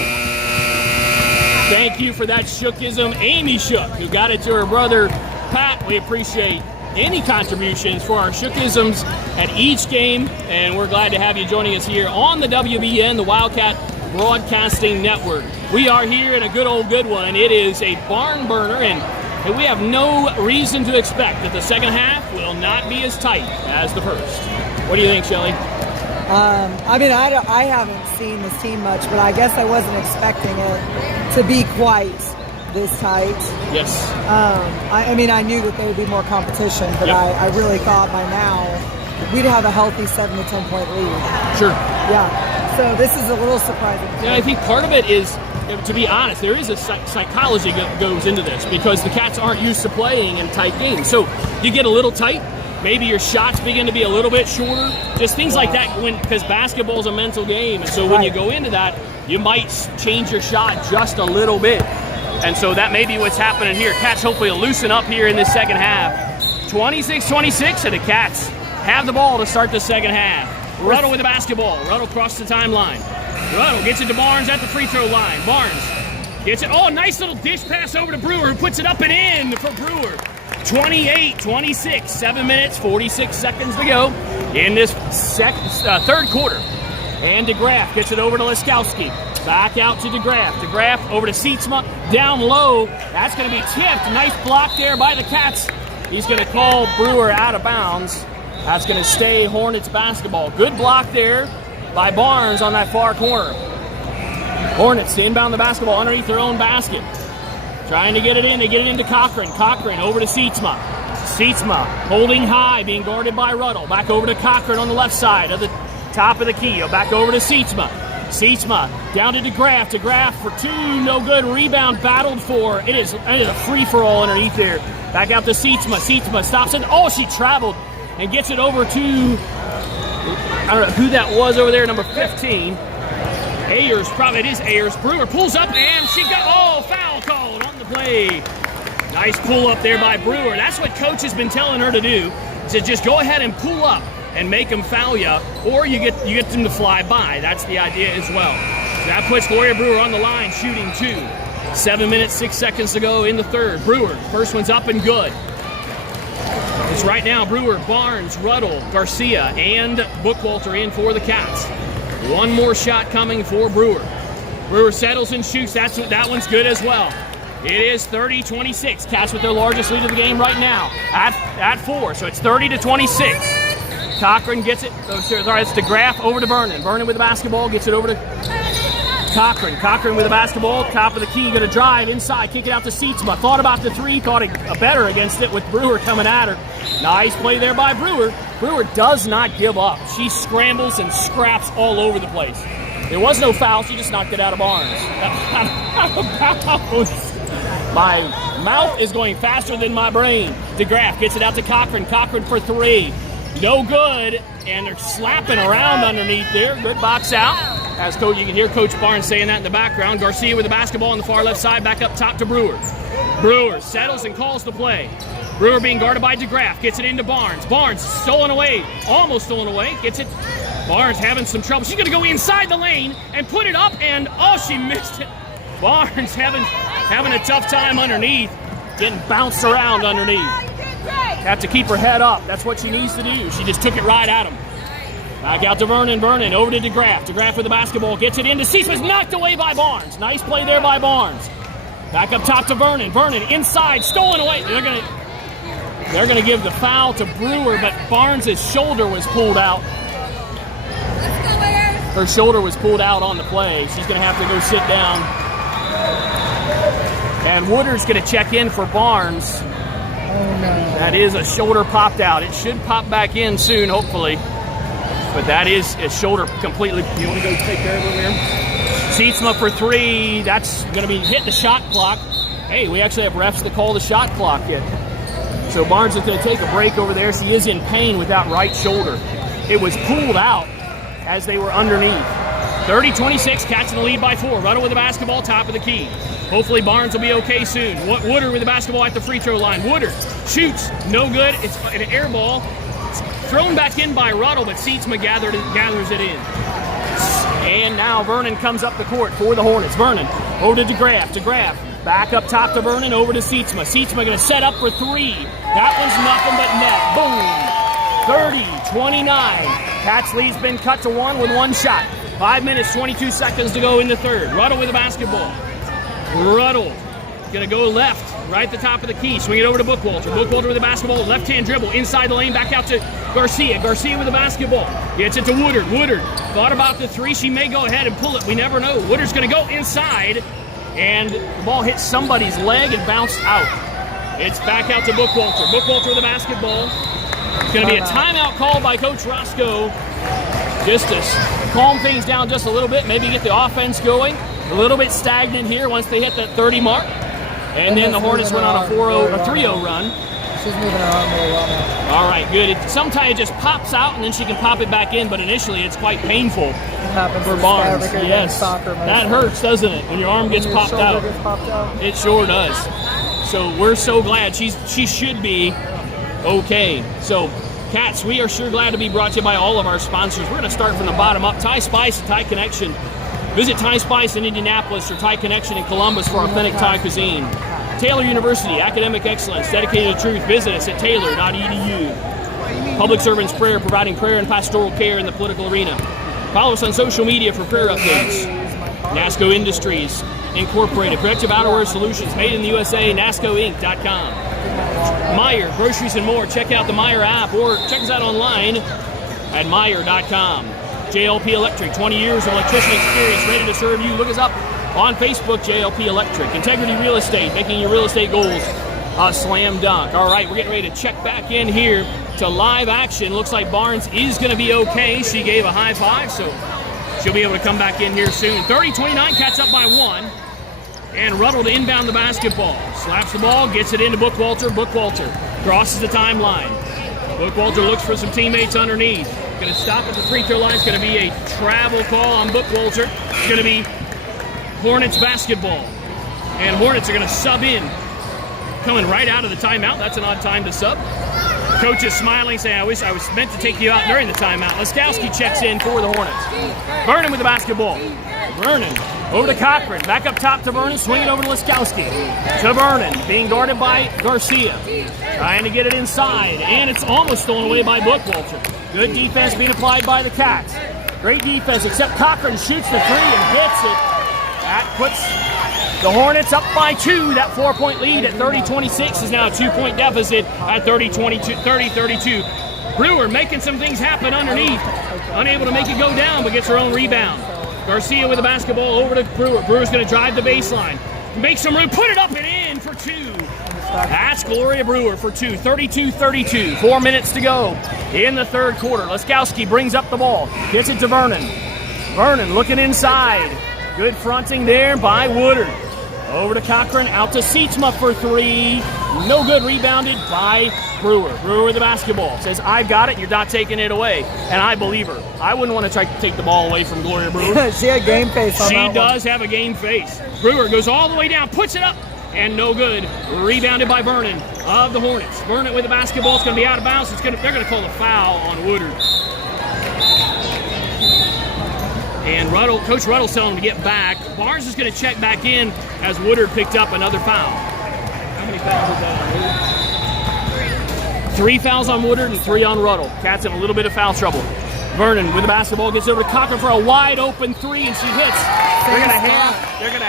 Thank you for that Shookism. Amy Shook, who got it to her brother, Pat. We appreciate any contributions for our Shookisms at each game. And we're glad to have you joining us here on the WBN, the Wildcat Broadcasting Network. We are here in a good one, and it is a barn burner, and we have no reason to expect that the second half will not be as tight as the first. What do you think, Shelly? I mean, I haven't seen this team much, but I guess I wasn't expecting it to be quite this tight. Yes. I mean, I knew that there would be more competition, but Yep. I really thought by now we'd have a healthy 7 to 10 point lead. Sure. Yeah. So this is a little surprising. Yeah, I think part of it is, to be honest, there is a psychology that goes into this because the Cats aren't used to playing in tight games. So you get a little tight, maybe your shots begin to be a little bit shorter, just things like that, because basketball is a mental game. And so when you go into that, you might change your shot just a little bit. And so that may be what's happening here. Cats hopefully will loosen up here in this second half. 26-26, and the Cats have the ball to start the second half. Ruddle with the basketball. Ruddle across the timeline. Ruddle gets it to Barnes at the free throw line. Barnes gets it. Oh, nice little dish pass over to Brewer, who puts it up and in for Brewer. 28-26. 7 minutes, 46 seconds to go in this third quarter. And DeGraff gets it over to Leskowski. Back out to DeGraff. DeGraff over to Sietsma. Down low. That's going to be tipped. Nice block there by the Cats. He's going to call Brewer out of bounds. That's going to stay Hornets basketball. Good block there by Barnes on that far corner. Hornets to inbound the basketball underneath their own basket. Trying to get it in. They get it into Cochran. Cochran over to Sietsma. Sietsma holding high, being guarded by Ruddle. Back over to Cochran on the left side of the top of the key. Back over to Sietsma. Sietsma down to DeGraff. DeGraff for two, no good. Rebound battled for. It is a free-for-all underneath there. Back out to Sietsma. Sietsma stops it. Oh, she traveled and gets it over to, I don't know who that was over there, number 15. Ayers, probably it is Ayers. Brewer pulls up and she got, foul called on the play. Nice pull up there by Brewer. That's what coach has been telling her to do. To just go ahead and pull up and make them foul you, or you get them to fly by. That's the idea as well. That puts Gloria Brewer on the line, shooting 2. 7 minutes, 6 seconds to go in the third. Brewer, first one's up and good. It's right now Brewer, Barnes, Ruddle, Garcia, and Bookwalter in for the Cats. One more shot coming for Brewer. Brewer settles and shoots. That one's good as well. It is 30-26. Cats with their largest lead of the game right now at 4. So it's 30-26. Cochran gets it. Sorry, it's DeGraff over to Vernon. Vernon with the basketball, gets it over to Cochran. Cochran with the basketball, top of the key, going to drive inside, kick it out to Sietsma. Thought about the three, thought a better against it with Brewer coming at her. Nice play there by Brewer. Brewer does not give up. She scrambles and scraps all over the place. There was no foul, she just knocked it out of Barnes. My mouth is going faster than my brain. DeGraff gets it out to Cochran. Cochran for 3. No good, and they're slapping around underneath there. Good box out. As coach, you can hear Coach Barnes saying that in the background. Garcia with the basketball on the far left side, back up top to Brewer. Brewer settles and calls the play. Brewer being guarded by DeGraff, gets it into Barnes. Barnes stolen away, almost stolen away, gets it. Barnes having some trouble. She's going to go inside the lane and put it up, and she missed it. Barnes having a tough time underneath, getting bounced around underneath. Have to keep her head up. That's what she needs to do. She just took it right at him. Back out to Vernon. Vernon over to DeGraff. DeGraff with the basketball. Gets it into Sietsma's knocked away by Barnes. Nice play there by Barnes. Back up top to Vernon. Vernon inside. Stolen away. They're gonna give the foul to Brewer, but Barnes' shoulder was pulled out. Her shoulder was pulled out on the play. She's gonna have to go sit down. And Woodard's gonna check in for Barnes. That is a shoulder popped out. It should pop back in soon, hopefully. But that is a shoulder completely. You want to go take care of it here? Sietsma for 3. That's going to be hit the shot clock. Hey, we actually have refs that call the shot clock yet. So Barnes is going to take a break over there. She is in pain with that right shoulder. It was pulled out as they were underneath. 30-26, Cats in the lead by 4. Ruddle with the basketball, top of the key. Hopefully Barnes will be okay soon. Woodard with the basketball at the free throw line. Woodard shoots, no good. It's an air ball. It's thrown back in by Ruddle, but Sietsma gathers it in. And now Vernon comes up the court for the Hornets. Vernon over to DeGraff. DeGraff back up top to Vernon, over to Sietsma. Sietsma going to set up for 3. That one's nothing but net. Boom. 30-29. Cats lead's been cut to 1 with 1 shot. 5 minutes, 22 seconds to go in the third. Ruddle with the basketball. Ruddle going to go left, right at the top of the key. Swing it over to Bookwalter. Bookwalter with the basketball. Left-hand dribble. Inside the lane. Back out to Garcia. Garcia with the basketball. Gets it to Woodard. Woodard thought about the 3. She may go ahead and pull it. We never know. Woodard's going to go inside. And the ball hits somebody's leg and bounced out. It's back out to Bookwalter. Bookwalter with the basketball. It's going to be a timeout call by Coach Roscoe. Just to calm things down just a little bit. Maybe get the offense going. A little bit stagnant here once they hit that 30 mark. And then the Hornets went on a 3-0 run. She's moving her arm really well now. All right, good. Sometimes it just pops out and then she can pop it back in, but initially it's quite painful It happens for Barnes. Yes, soccer, that hurts, doesn't it, when your arm gets popped out? It sure does. So we're so glad she should be okay. So, Cats, we are sure glad to be brought to you by all of our sponsors. We're going to start from the bottom up. Thai Spice and Thai Connection. Visit Thai Spice in Indianapolis or Thai Connection in Columbus for authentic Thai cuisine. Taylor University, academic excellence, dedicated to truth. Visit us at taylor.edu. Public Servants Prayer, providing prayer and pastoral care in the political arena. Follow us on social media for prayer updates. NASCO Industries Incorporated, Protective Outerwear Solutions, made in the USA, NASCOinc.com. Meyer, groceries and more. Check out the Meyer app or check us out online at Meyer.com. JLP Electric, 20 years of electrician experience, ready to serve you. Look us up on Facebook, JLP Electric. Integrity Real Estate, making your real estate goals a slam dunk. All right, we're getting ready to check back in here to live action. Looks like Barnes is going to be okay. She gave a high five, so she'll be able to come back in here soon. 30-29, Cats up by 1. And Ruddle to inbound the basketball. Slaps the ball, gets it into Bookwalter. Bookwalter crosses the timeline. Bookwalter looks for some teammates underneath. Going to stop at the free throw line. It's going to be a travel call on Bookwalter. It's going to be Hornets basketball. And Hornets are going to sub in. Coming right out of the timeout. That's an odd time to sub. Coach is smiling, saying, I wish I was meant to take you out during the timeout. Laskowski checks in for the Hornets. Vernon with the basketball. Vernon over to Cochran. Back up top to Vernon. Swing it over to Laskowski. To Vernon. Being guarded by Garcia. Trying to get it inside. And it's almost stolen away by Bookwalter. Good defense being applied by the Cats. Great defense, except Cochran shoots the 3 and hits it. That puts the Hornets up by 2. That 4-point lead at 30-26 is now a 2-point deficit at 30-32. Brewer making some things happen underneath. Unable to make it go down, but gets her own rebound. Garcia with the basketball over to Brewer. Brewer's going to drive the baseline. Make some room, put it up and in for 2. That's Gloria Brewer for 2. 32-32. 4 minutes to go in the third quarter. Laskowski brings up the ball. Gets it to Vernon. Vernon looking inside. Good fronting there by Woodard. Over to Cochran, out to Sietsma for 3. No good, rebounded by Brewer. Brewer with the basketball. Says, I've got it, you're not taking it away. And I believe her. I wouldn't want to try to take the ball away from Gloria Brewer. She had game face on She that does have a game face. Brewer goes all the way down, puts it up, and no good. Rebounded by Vernon of the Hornets. Vernon with the basketball. It's going to be out of bounds. They're going to call a foul on Woodard. And Coach Ruddle's telling him to get back. Barnes is going to check back in as Woodard picked up another foul. How many fouls is that on Woodard? 3 fouls on Woodard and 3 on Ruddle. Cats in a little bit of foul trouble. Vernon with the basketball gets over to Cochran for a wide open 3, and she hits. They're going to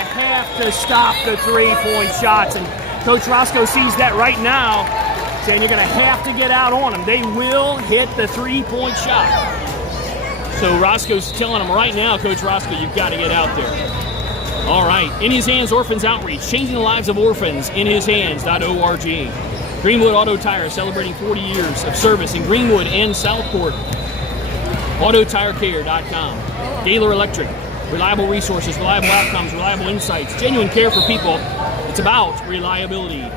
have to stop the 3-point shots, and Coach Roscoe sees that right now, saying you're going to have to get out on them. They will hit the 3-point shot. So Roscoe's telling them right now, Coach Roscoe, you've got to get out there. All right, In His Hands Orphans Outreach, changing the lives of orphans, inhishands.org. Greenwood Auto Tire, celebrating 40 years of service in Greenwood and Southport. AutoTireCare.com. Gaylor Electric, reliable resources, reliable outcomes, reliable insights, genuine care for people. It's about reliability.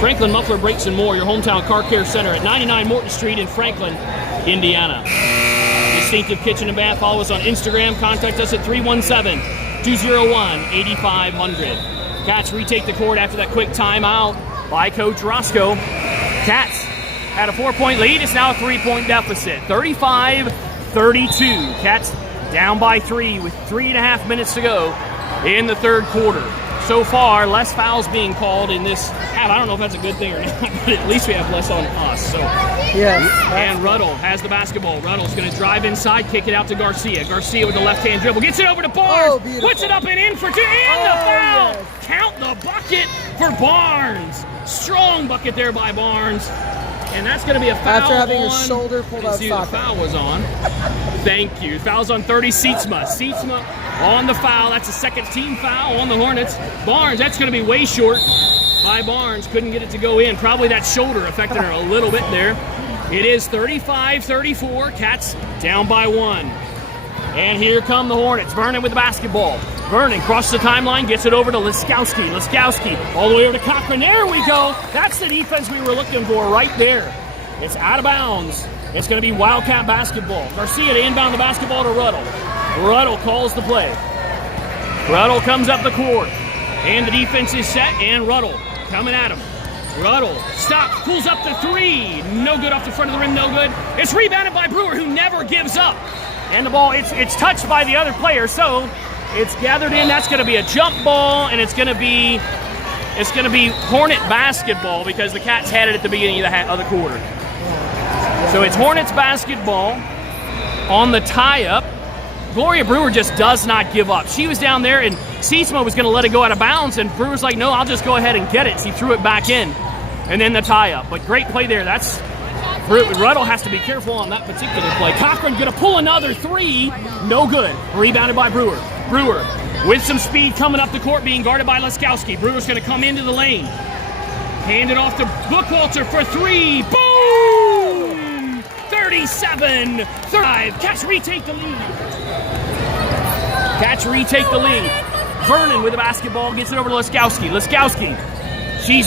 Franklin Muffler Brakes and More, your hometown car care center at 99 Morton Street in Franklin, Indiana. Distinctive Kitchen and Bath. Follow us on Instagram. Contact us at 317-201-8500. Cats retake the court after that quick timeout by Coach Roscoe. Cats had a 4-point lead. It's now a 3-point deficit. 35-32. Cats down by 3 with 3.5 minutes to go in the third quarter. So far, less fouls being called in this half. I don't know if that's a good thing or not, but at least we have less on us. So, yes. And Ruddle has the basketball. Ruddle's going to drive inside, kick it out to Garcia. Garcia with the left-hand dribble. Gets it over to Barnes. Puts it up and in for 2. And the foul. Yes. Count the bucket for Barnes. Strong bucket there by Barnes. And that's going to be a foul after having on, his shoulder pulled out. See who the foul was on. Thank you. Foul's on 30, Sietsma. Sietsma on the foul. That's a second team foul on the Hornets. Barnes, that's going to be way short by Barnes. Couldn't get it to go in. Probably that shoulder affected her a little bit there. It is 35-34. Cats down by 1. And here come the Hornets. Vernon with the basketball. Vernon crosses the timeline, gets it over to Laskowski. Laskowski all the way over to Cochran. There we go. That's the defense we were looking for right there. It's out of bounds. It's going to be Wildcat basketball. Garcia to inbound the basketball to Ruddle. Ruddle calls the play. Ruddle comes up the court. And the defense is set, and Ruddle coming at him. Ruddle stops, pulls up the 3. No good off the front of the rim, no good. It's rebounded by Brewer, who never gives up. And the ball, it's touched by the other player, so it's gathered in. That's going to be a jump ball, and it's going to be Hornet basketball because the Cats had it at the beginning of the quarter. So it's Hornets basketball on the tie-up. Gloria Brewer just does not give up. She was down there, and Sietsma was going to let it go out of bounds, and Brewer's like, no, I'll just go ahead and get it. She threw it back in, and then the tie-up. But great play there. That's Ruddle has to be careful on that particular play. Cochran going to pull another three. No good. Rebounded by Brewer. Brewer with some speed coming up the court, being guarded by Laskowski. Brewer's going to come into the lane. Hand it off to Bookwalter for three. Boom! 37-35. Cats retake the lead. Cats retake the lead. Vernon with the basketball gets it over to Laskowski. Laskowski, she's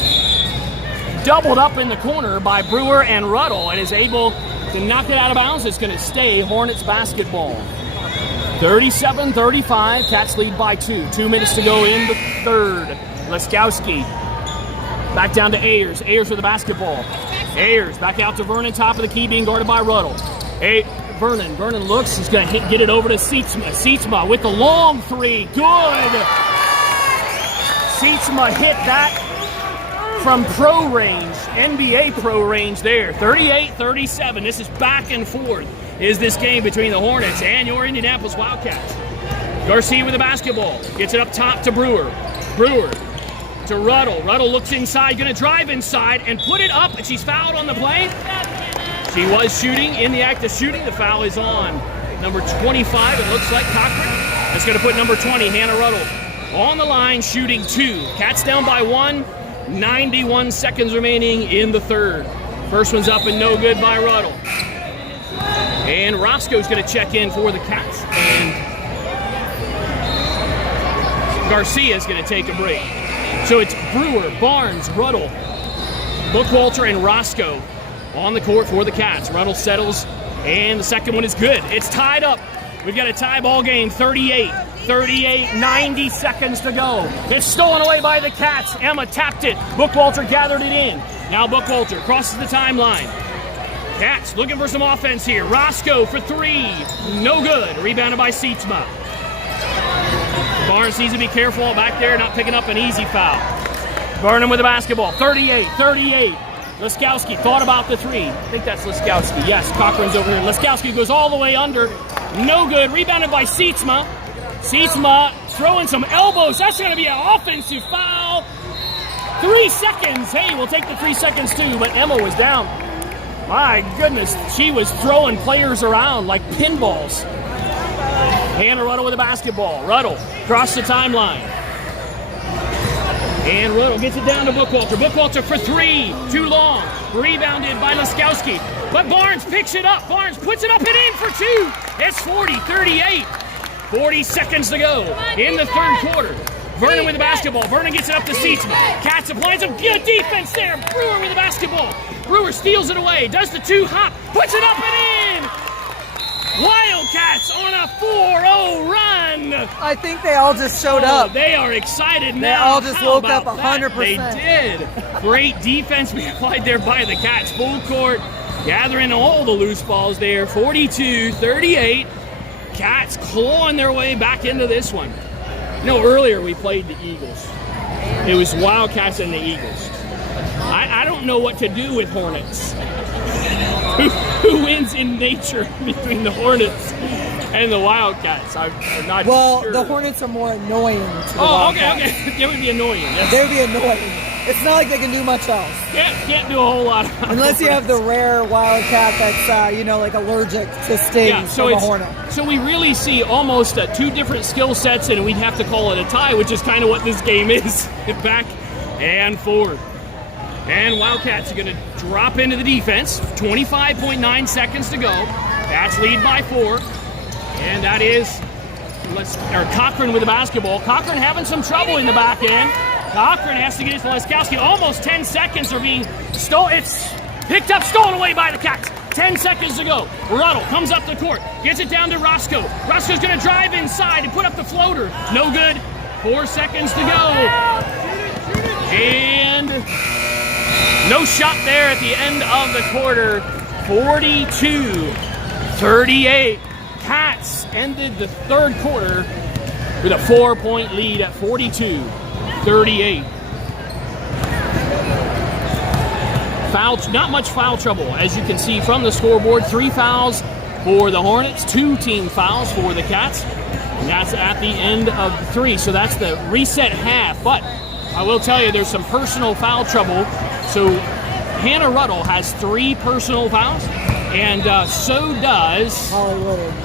doubled up in the corner by Brewer and Ruddle and is able to knock it out of bounds. It's going to stay Hornets basketball. 37-35. Cats lead by 2. 2 minutes to go in the third. Laskowski back down to Ayers. Ayers with the basketball. Ayers back out to Vernon, top of the key, being guarded by Ruddle. Vernon looks. He's going to get it over to Sietsma. Sietsma with the long three. Good. Sietsma hit that from pro range, NBA pro range there. 38-37. This is back and forth. Is this game between the Hornets and your Indianapolis Wildcats? Garcia with the basketball. Gets it up top to Brewer. Brewer to Ruddle. Ruddle looks inside, going to drive inside and put it up, and she's fouled on the play. She was shooting, in the act of shooting. The foul is on number 25, it looks like Cochran. That's going to put number 20, Hannah Ruddle, on the line, shooting 2. Cats down by 1, 91 seconds remaining in the third. First one's up and no good by Ruddle. And Roscoe's going to check in for the Cats. And Garcia's going to take a break. So it's Brewer, Barnes, Ruddle, Bookwalter, and Roscoe on the court for the Cats. Ruddle settles, and the second one is good. It's tied up. We've got a tie ball game, 38, 90 seconds to go. It's stolen away by the Cats. Emma tapped it. Bookwalter gathered it in. Now Bookwalter crosses the timeline. Cats looking for some offense here. Roscoe for 3. No good. Rebounded by Sietsma. Barnes needs to be careful back there, not picking up an easy foul. Burnham with the basketball. 38. Laskowski thought about the 3. I think that's Laskowski. Yes, Cochran's over here. Laskowski goes all the way under. No good. Rebounded by Sietsma. Sietsma throwing some elbows. That's going to be an offensive foul. 3 seconds. Hey, we'll take the 3 seconds too, but Emma was down. My goodness, she was throwing players around like pinballs. Hannah Ruddle with the basketball. Ruddle across the timeline. And Ruddle gets it down to Bookwalter. Bookwalter for 3. Too long. Rebounded by Laskowski. But Barnes picks it up. Barnes puts it up and in for 2. It's 40-38. 40 seconds to go in the third quarter. Vernon with the basketball. Vernon gets it up to Sietsma. Cats applying some good defense there. Brewer with the basketball. Brewer steals it away. Does the 2 hop. Puts it up and in. Wildcats on a 4-0 run. I think they all just showed up. They are excited now. They all just How woke up about 100%. that? They did. Great defense being applied there by the Cats. Full court, gathering all the loose balls there. 42-38. Cats clawing their way back into this one. You know, earlier we played the Eagles. It was Wildcats and the Eagles. I don't know what to do with Hornets. Who wins in nature between the Hornets and the Wildcats? I'm not sure. Well, the Hornets are more annoying to the Wildcats. Okay. They would be annoying. Yes. They would be annoying. It's not like they can do much else. Can't do a whole lot. Unless you have the rare Wildcat that's, like allergic to stings from a Hornet. So we really see almost 2 different skill sets, and we'd have to call it a tie, which is kind of what this game is. Back and forth. And Wildcats are going to drop into the defense. 25.9 seconds to go. That's lead by 4. And that is Cochran with the basketball. Cochran having some trouble in the back end. Cochran has to get it to Laskowski. Almost 10 seconds are being stolen. It's picked up, stolen away by the Cats. 10 seconds to go. Ruddle comes up the court. Gets it down to Roscoe. Roscoe's going to drive inside and put up the floater. No good. 4 seconds to go. And no shot there at the end of the quarter. 42-38. Cats ended the third quarter with a 4-point lead at 42-38. Not much foul trouble, as you can see from the scoreboard. 3 fouls for the Hornets, 2 team fouls for the Cats. And that's at the end of 3, so that's the reset half. But I will tell you, there's some personal foul trouble. So Hannah Ruddle has 3 personal fouls, and so does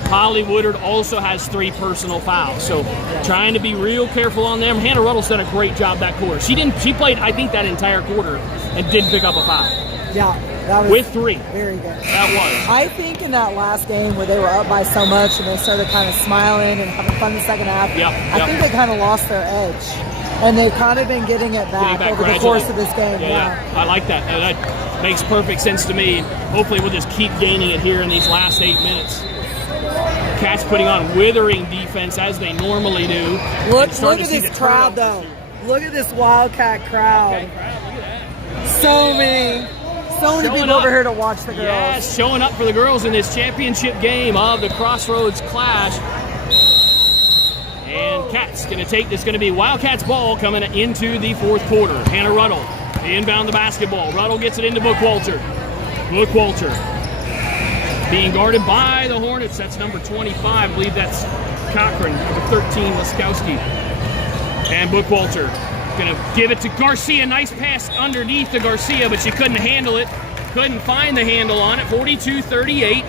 Holly Woodard also has 3 personal fouls. So trying to be real careful on them. Hannah Ruddle's done a great job that quarter. She played, I think, that entire quarter and didn't pick up a foul. Yeah, that was with 3. Very good. That was. I think in that last game where they were up by so much and they started kind of smiling and having fun in the second half, I think they kind of lost their edge. And they've kind of been getting it back over gradually. the course of this game. Yeah. I like that. That makes perfect sense to me. Hopefully we'll just keep gaining it here in these last 8 minutes. Cats putting on withering defense as they normally do. Look at this crowd, though. Look at this Wildcat crowd. Look at that. So many people over here to watch the girls. Yes, showing up for the girls in this championship game of the Crossroads Clash. And Cats going to take this. Going to be Wildcats ball coming into the 4th quarter. Hannah Ruddle inbound the basketball. Ruddle gets it into Bookwalter. Bookwalter being guarded by the Hornets. That's number 25. I believe that's Cochran. Number 13, Laskowski. And Bookwalter going to give it to Garcia. Nice pass underneath to Garcia, but she couldn't handle it. Couldn't find the handle on it. 42-38.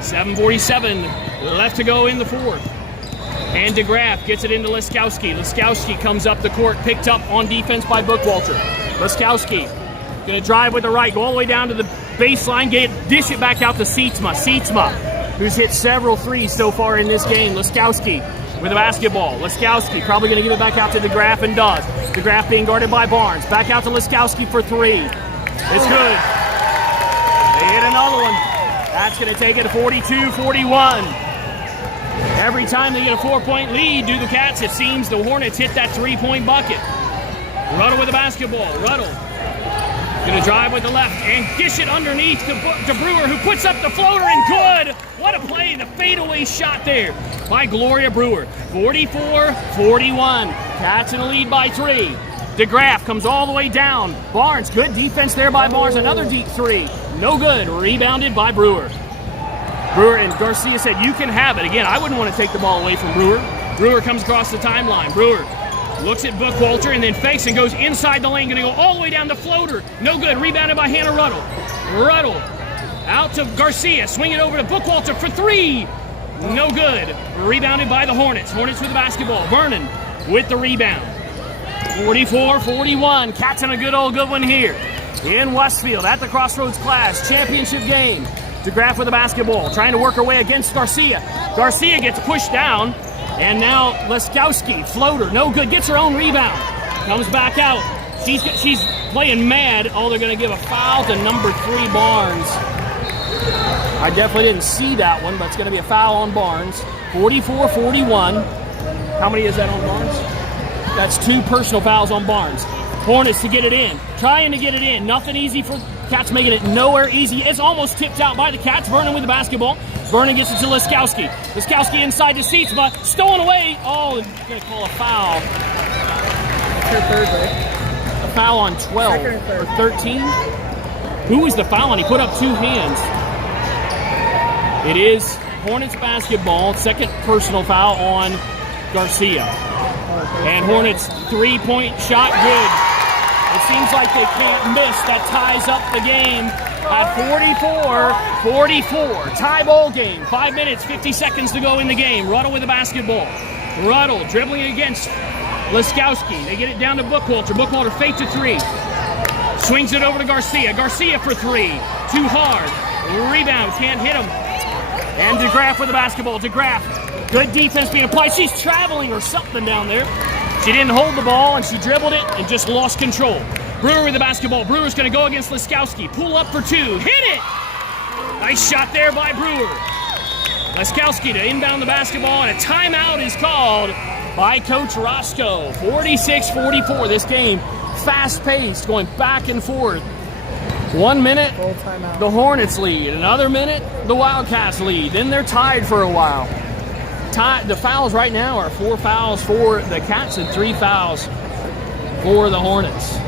7:47 left to go in the 4th. And DeGraff gets it into Laskowski. Laskowski comes up the court, picked up on defense by Bookwalter. Laskowski going to drive with the right, go all the way down to the baseline, dish it back out to Sietsma. Sietsma, who's hit several threes so far in this game. Laskowski with the basketball. Laskowski probably going to give it back out to DeGraff and does. DeGraff being guarded by Barnes. Back out to Laskowski for 3. It's good. They hit another one. That's going to take it to 42-41. Every time they get a 4-point lead, do the Cats, it seems the Hornets hit that 3-point bucket. Ruddle with the basketball. Ruddle going to drive with the left and dish it underneath to Brewer, who puts up the floater and good. What a play. The fadeaway shot there by Gloria Brewer. 44-41. Cats in the lead by 3. DeGraff comes all the way down. Barnes, good defense there by Barnes. Another deep 3. No good. Rebounded by Brewer. Brewer and Garcia said, you can have it. Again, I wouldn't want to take the ball away from Brewer. Brewer comes across the timeline. Brewer looks at Bookwalter and then fakes and goes inside the lane. Going to go all the way down the floater. No good. Rebounded by Hannah Ruddle. Ruddle out to Garcia. Swing it over to Bookwalter for 3. No good. Rebounded by the Hornets. Hornets with the basketball. Vernon with the rebound. 44-41. Cats in a good one here in Westfield at the Crossroads Clash championship game. DeGraff with the basketball, trying to work her way against Garcia. Garcia gets pushed down, and now Laskowski, floater, no good, gets her own rebound. Comes back out. She's playing mad. Oh, they're going to give a foul to number 3, Barnes. I definitely didn't see that one, but it's going to be a foul on Barnes. 44-41. How many is that on Barnes? That's 2 personal fouls on Barnes. Hornets to get it in. Trying to get it in. Nothing easy for Cats, making it nowhere easy. It's almost tipped out by the Cats. Vernon with the basketball. Vernon gets it to Laskowski. Laskowski inside to Sietsma. Stolen away. Oh, they're going to call a foul. That's her 3rd, right? A foul on 12 or 13. Who was the foul on? He put up 2 hands. It is Hornets basketball. 2nd personal foul on Garcia. And Hornets 3-point shot good. It seems like they can't miss. That ties up the game at 44-44. Tie ball game. 5 minutes, 50 seconds to go in the game. Ruddle with the basketball. Ruddle dribbling against Laskowski. They get it down to Bookwalter. Bookwalter fake to 3. Swings it over to Garcia. Garcia for 3. Too hard. Rebound. Can't hit him. And DeGraff with the basketball. DeGraff. Good defense being applied. She's traveling or something down there. She didn't hold the ball, and she dribbled it and just lost control. Brewer with the basketball. Brewer's going to go against Laskowski. Pull up for 2. Hit it! Nice shot there by Brewer. Laskowski to inbound the basketball, and a timeout is called by Coach Roscoe. 46-44. This game fast-paced, going back and forth. 1 minute, the Hornets lead. Another minute, the Wildcats lead. Then they're tied for a while. The fouls right now are 4 fouls for the Cats and 3 fouls for the Hornets.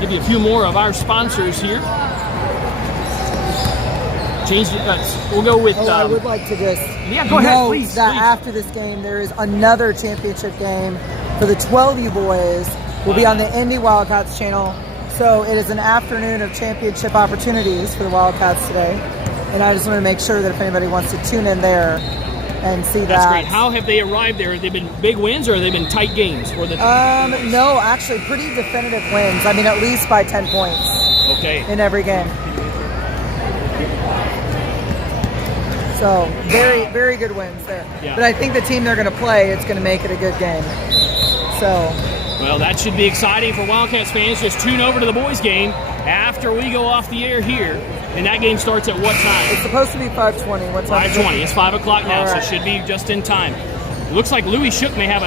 Give you a few more of our sponsors here. Change it. We'll go with. I would like to just go ahead, note please. that please. after this game, there is another championship game for the 12U boys. Will be on the Indy Wildcats channel. So it is an afternoon of championship opportunities for the Wildcats today. And I just want to make sure that if anybody wants to tune in there and see that. That's great. How have they arrived there? Have they been big wins or have they been tight games? For the no, actually pretty definitive wins. I mean, at least by 10 points in every game. So very, very good wins there. Yeah. But I think the team they're going to play, it's going to make it a good game. So. Well, that should be exciting for Wildcats fans. Just tune over to the boys' game after we go off the air here. And that game starts at what time? It's supposed to be 5:20. What time? 5:20. It's 5 o'clock now, All so right. it should be just in time. It looks like Louis Shook may have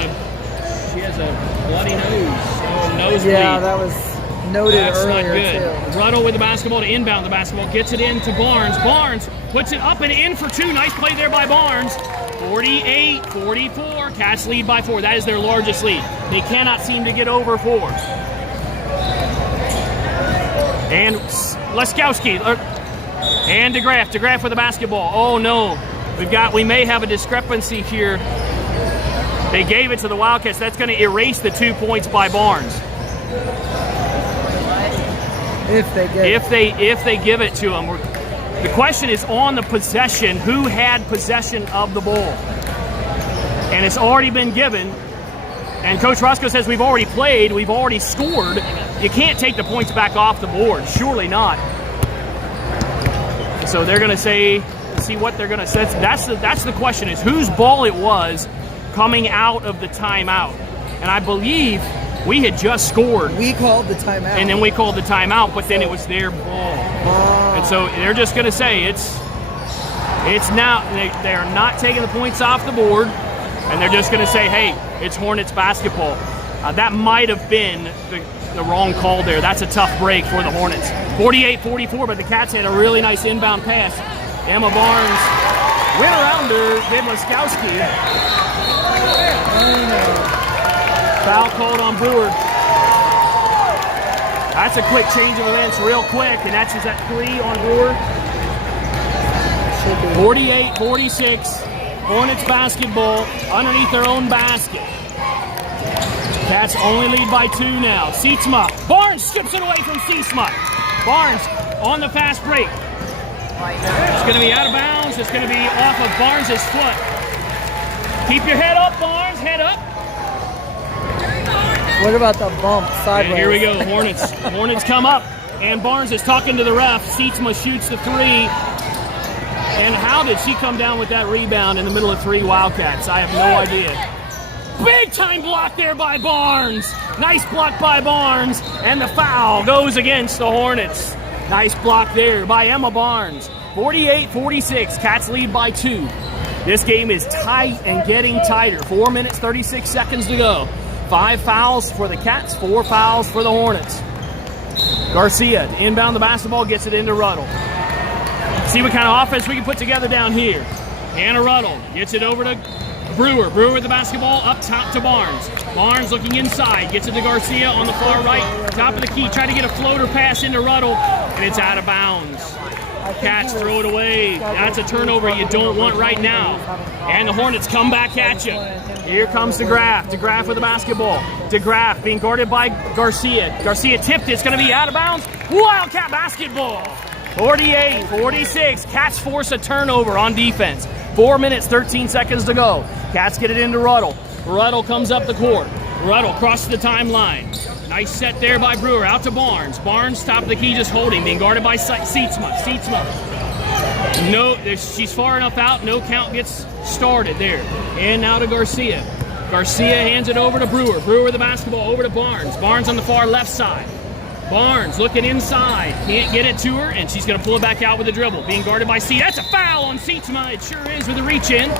she has a bloody nose. Oh, nosebleed. Yeah, that was noted That's earlier, not good. too. Ruddle with the basketball to inbound the basketball. Gets it into Barnes. Barnes puts it up and in for two. Nice play there by Barnes. 48-44. Cats lead by 4. That is their largest lead. They cannot seem to get over 4. And Leskowski. And DeGraff. DeGraff with the basketball. Oh, no. We may have a discrepancy here. They gave it to the Wildcats. That's going to erase the 2 points by Barnes. If they get If they give it to them. The question is on the possession, who had possession of the ball? And it's already been given. And Coach Roscoe says we've already played, we've already scored. You can't take the points back off the board. Surely not. So they're going to see what they're going to say. That's the question, is whose ball it was coming out of the timeout. And I believe we had just scored. we called the timeout. And then we called the timeout, but then it was their ball. And so they're just going to say it's now, they're not taking the points off the board, and they're just going to say, hey, it's Hornets basketball. That might have been the wrong call there. That's a tough break for the Hornets. 48-44, but the Cats had a really nice inbound pass. Emma Barnes went around her, did Leskowski. Foul called on Brewer. That's a quick change of events real quick, and that's just at 3 on Brewer. 48-46. Hornets basketball underneath their own basket. Cats only lead by 2 now. Sietsma. Barnes skips it away from Sietsma. Barnes on the fast break. It's going to be out of bounds. It's going to be off of Barnes' foot. Keep your head up, Barnes. Head up. What about the bump sideways? And here we go, Hornets. Hornets come up, and Barnes is talking to the ref. Sietsma shoots the 3. And how did she come down with that rebound in the middle of 3 Wildcats? I have no idea. Big time block there by Barnes. Nice block by Barnes, and the foul goes against the Hornets. Nice block there by Emma Barnes. 48-46, Cats lead by 2. This game is tight and getting tighter. 4 minutes, 36 seconds to go. 5 fouls for the Cats, 4 fouls for the Hornets. Garcia inbound the basketball, gets it into Ruddle. See what kind of offense we can put together down here. Hannah Ruddle gets it over to Brewer. Brewer with the basketball up top to Barnes. Barnes looking inside, gets it to Garcia on the far right, top of the key. Try to get a floater pass into Ruddle, and it's out of bounds. Cats throw it away. That's a turnover you don't want right now. And the Hornets come back at you. Here comes DeGraff. DeGraff with the basketball. DeGraff being guarded by Garcia. Garcia tipped it. It's going to be out of bounds. Wildcat basketball. 48-46. Cats force a turnover on defense. 4 minutes, 13 seconds to go. Cats get it into Ruddle. Ruddle comes up the court. Ruddle crosses the timeline. Nice set there by Brewer. Out to Barnes. Barnes, top of the key, just holding. Being guarded by Sietsma. Sietsma. No, she's far enough out. No count gets started there. And now to Garcia. Garcia hands it over to Brewer. Brewer with the basketball over to Barnes. Barnes on the far left side. Barnes looking inside. Can't get it to her, and she's going to pull it back out with a dribble. Being guarded by C. That's a foul on Sietsma. It sure is with a reach in.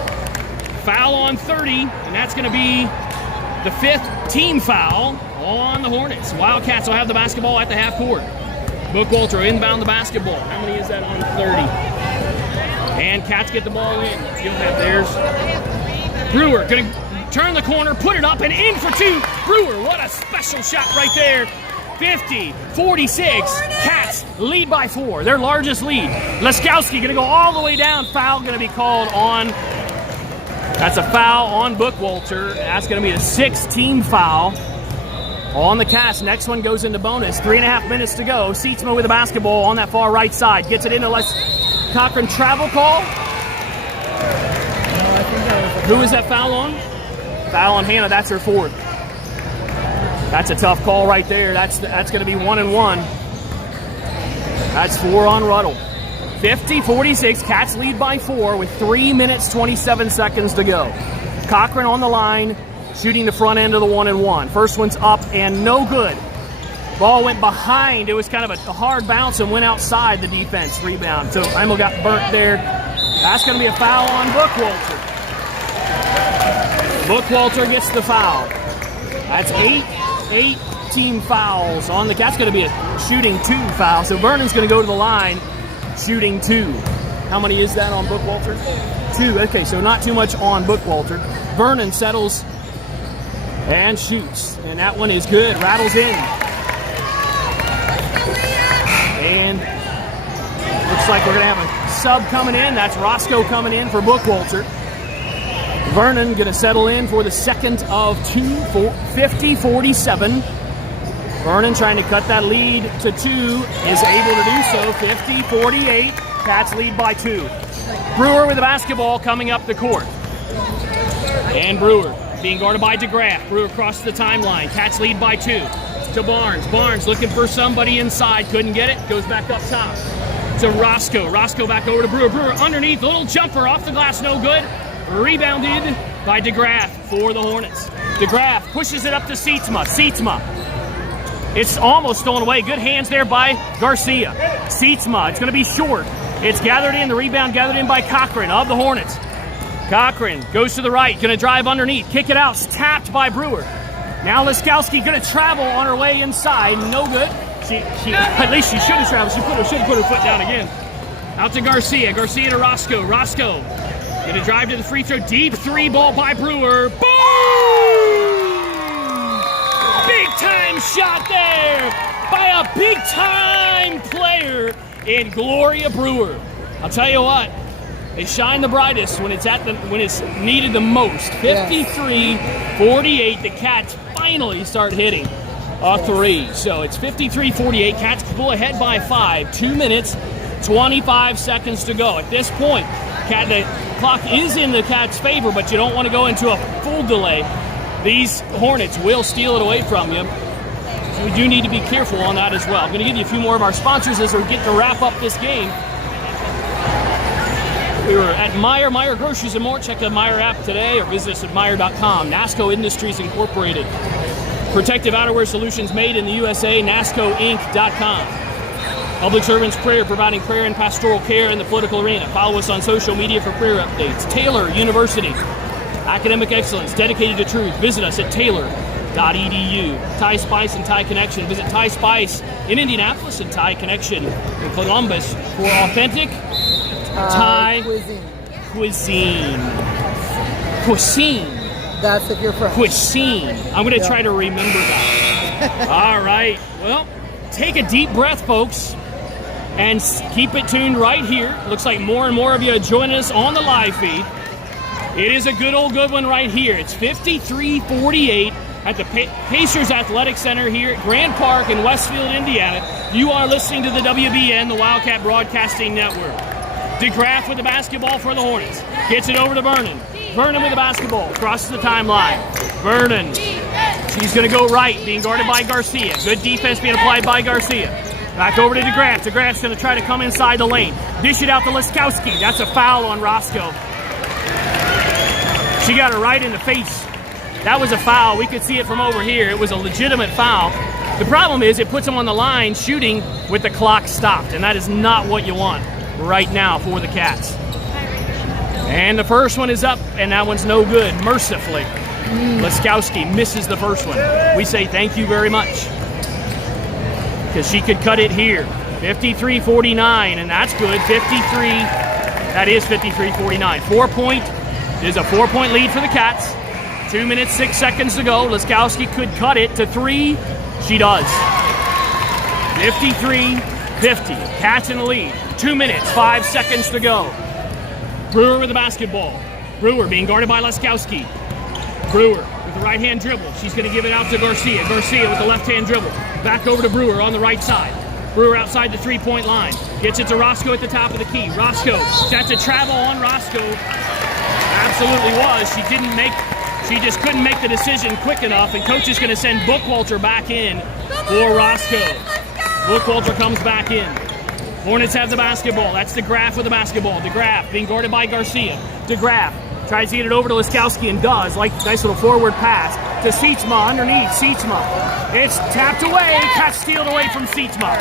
Foul on 30, and that's going to be the 5th team foul on the Hornets. Wildcats will have the basketball at the half court. Bookwalter inbound the basketball. How many is that on 30? And Cats get the ball in. You'll have theirs. Brewer going to turn the corner, put it up, and in for 2. Brewer, what a special shot right there. 50-46. Cats Cats lead by 4, their largest lead. Leskowski going to go all the way down. Foul going to be called on. That's a foul on Bookwalter. That's going to be the 6th team foul on the Cats. Next one goes into bonus. 3.5 minutes to go. Seatsma with the basketball on that far right side. Gets it into Cochran. Travel call. Who is that foul on? Foul on Hannah. That's her 4th. That's a tough call right there. That's going to be 1 and 1. That's 4 on Ruddle. 50-46. Cats lead by 4 with 3 minutes 27 seconds to go. Cochran on the line, shooting the front end of the 1 and 1. First one's up and no good. Ball went behind. It was kind of a hard bounce and went outside the defense rebound. So Emil got burnt there. That's going to be a foul on Bookwalter. Bookwalter gets the foul. That's 8 team fouls on the Cats. Going to be a shooting 2 foul. So Vernon's going to go to the line, shooting 2. How many is that on Bookwalter? 2. Okay, so not too much on Bookwalter. Vernon settles and shoots. And that one is good. Rattles in. And looks like we're going to have a sub coming in. That's Roscoe coming in for Bookwalter. Vernon going to settle in for the second of 2, 50-47. Vernon trying to cut that lead to 2, is able to do so. 50-48. Cats lead by 2. Brewer with the basketball coming up the court. And Brewer being guarded by DeGraff. Brewer crosses the timeline. Cats lead by 2. To Barnes. Barnes looking for somebody inside. Couldn't get it. Goes back up top. To Roscoe. Roscoe back over to Brewer. Brewer underneath. Little jumper off the glass. No good. Rebounded by DeGraff for the Hornets. DeGraff pushes it up to Seatsma. Seatsma. It's almost stolen away. Good hands there by Garcia. Seatsma. It's going to be short. It's gathered in. The rebound gathered in by Cochran of the Hornets. Cochran goes to the right. Going to drive underneath. Kick it out. Tapped by Brewer. Now Leskowski going to travel on her way inside. No good. She at least she should have traveled. She should have put her foot down again. Out to Garcia. Garcia to Roscoe. Roscoe going to drive to the free throw. Deep 3 ball by Brewer. Boom! Big time shot there by a big time player in Gloria Brewer. I'll tell you what, they shine the brightest when it's needed the most. 53-48. The Cats finally start hitting a 3. So it's 53-48. Cats pull ahead by 5. 2 minutes, 25 seconds to go. At this point, the clock is in the Cats' favor, but you don't want to go into a full delay. These Hornets will steal it away from you. So we do need to be careful on that as well. I'm going to give you a few more of our sponsors as we get to wrap up this game. We were at Meijer Groceries and More. Check the Meijer app today or visit us at Meijer.com. NASCO Industries Incorporated. Protective outerwear solutions made in the USA. NASCOinc.com. Public Servants Prayer, providing prayer and pastoral care in the political arena. Follow us on social media for prayer updates. Taylor University. Academic excellence, dedicated to truth. Visit us at taylor.edu. Thai Spice and Thai Connection. Visit Thai Spice in Indianapolis and Thai Connection in Columbus for authentic Thai cuisine. That's if you're from cuisine. I'm going to try to remember that. All right. Well, take a deep breath, folks, and keep it tuned right here. Looks like more and more of you are joining us on the live feed. It is a good one right here. It's 53-48 at the Pacers Athletic Center here at Grand Park in Westfield, Indiana. You are listening to the WBN, the Wildcat Broadcasting Network. DeGraff with the basketball for the Hornets. Gets it over to Vernon. Vernon with the basketball. Crosses the timeline. Vernon. She's going to go right, being guarded by Garcia. Good defense being applied by Garcia. Back over to DeGraff. DeGraff's going to try to come inside the lane. Dish it out to Leskowski. That's a foul on Roscoe. She got her right in the face. That was a foul. We could see it from over here. It was a legitimate foul. The problem is it puts them on the line shooting with the clock stopped, and that is not what you want right now for the Cats. And the first one is up, and that one's no good, mercifully. Leskowski misses the first one. We say thank you very much, because she could cut it here. 53-49, and that's good. 53, that is 53-49. 4-point is a 4-point lead for the Cats. 2 minutes, 6 seconds to go. Leskowski could cut it to 3. She does. 50. Cats in the lead. 2 minutes, 5 seconds to go. Brewer with the basketball. Brewer being guarded by Laskowski. Brewer with the right-hand dribble. She's going to give it out to Garcia. Garcia with the left-hand dribble. Back over to Brewer on the right side. Brewer outside the three-point line. Gets it to Roscoe at the top of the key. Roscoe, that's a travel on Roscoe. Absolutely was. She just couldn't make the decision quick enough, and coach is going to send Bookwalter back in for Roscoe. Bookwalter comes back in. Hornets have the basketball. That's DeGraff with the basketball. DeGraff being guarded by Garcia. DeGraff tries to get it over to Laskowski and does. Nice little forward pass to Sietsma underneath. Sietsma. It's tapped away. Catch stealed away from Sietsma.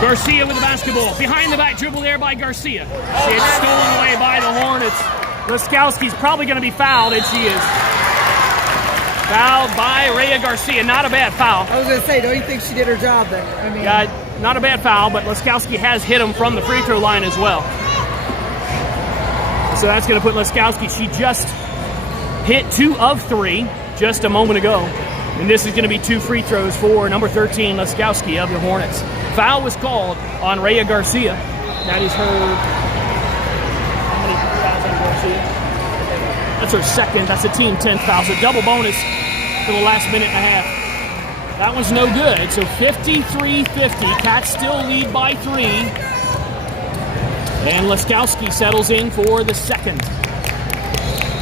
Garcia with the basketball. Behind the back dribble there by Garcia. It's stolen away by the Hornets. Laskowski's probably going to be fouled, and she is fouled by Rhea Garcia. Not a bad foul. I was going to say, don't you think she did her job then? I mean, yeah, not a bad foul, but Laskowski has hit him from the free throw line as well. So that's going to put Laskowski. She just hit 2 of 3 just a moment ago. And this is going to be 2 free throws for number 13, Laskowski of the Hornets. Foul was called on Rhea Garcia. That is her... How many fouls on Garcia? That's her second. That's a team 10th foul. So double bonus for the last minute and a half. That one's no good. So 53-50. Cats still lead by 3. And Laskowski settles in for the second.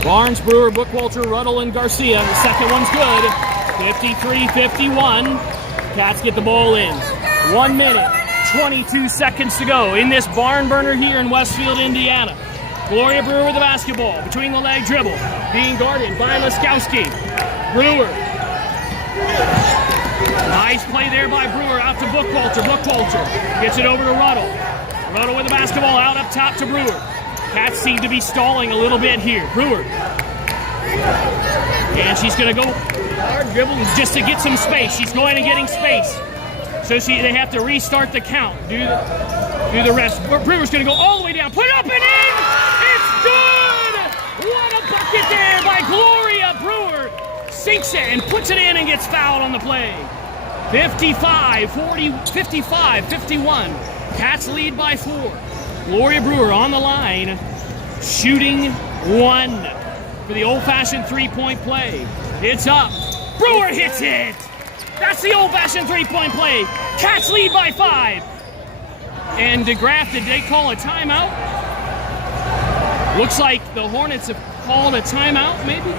Barnes, Brewer, Bookwalter, Ruddle, and Garcia. The second one's good. 53-51. Cats get the ball in. 1 minute, 22 seconds to go in this barn burner here in Westfield, Indiana. Gloria Brewer with the basketball. Between the leg dribble. Being guarded by Laskowski. Brewer. Nice play there by Brewer out to Bookwalter. Bookwalter gets it over to Ruddle. Ruddle with the basketball out up top to Brewer. Cats seem to be stalling a little bit here. Brewer. And she's going to go hard dribble just to get some space. She's going and getting space. So they have to restart the count. Do the rest. Brewer's going to go all the way down. Put it up and in! It's good! What a bucket there by Gloria Brewer. Sinks it and puts it in and gets fouled on the play. 55-51. Cats lead by 4. Gloria Brewer on the line, shooting 1 for the old-fashioned three-point play. It's up. Brewer hits it. That's the old-fashioned three-point play. Cats lead by 5. And DeGraff, did they call a timeout? Looks like the Hornets have called a timeout, maybe?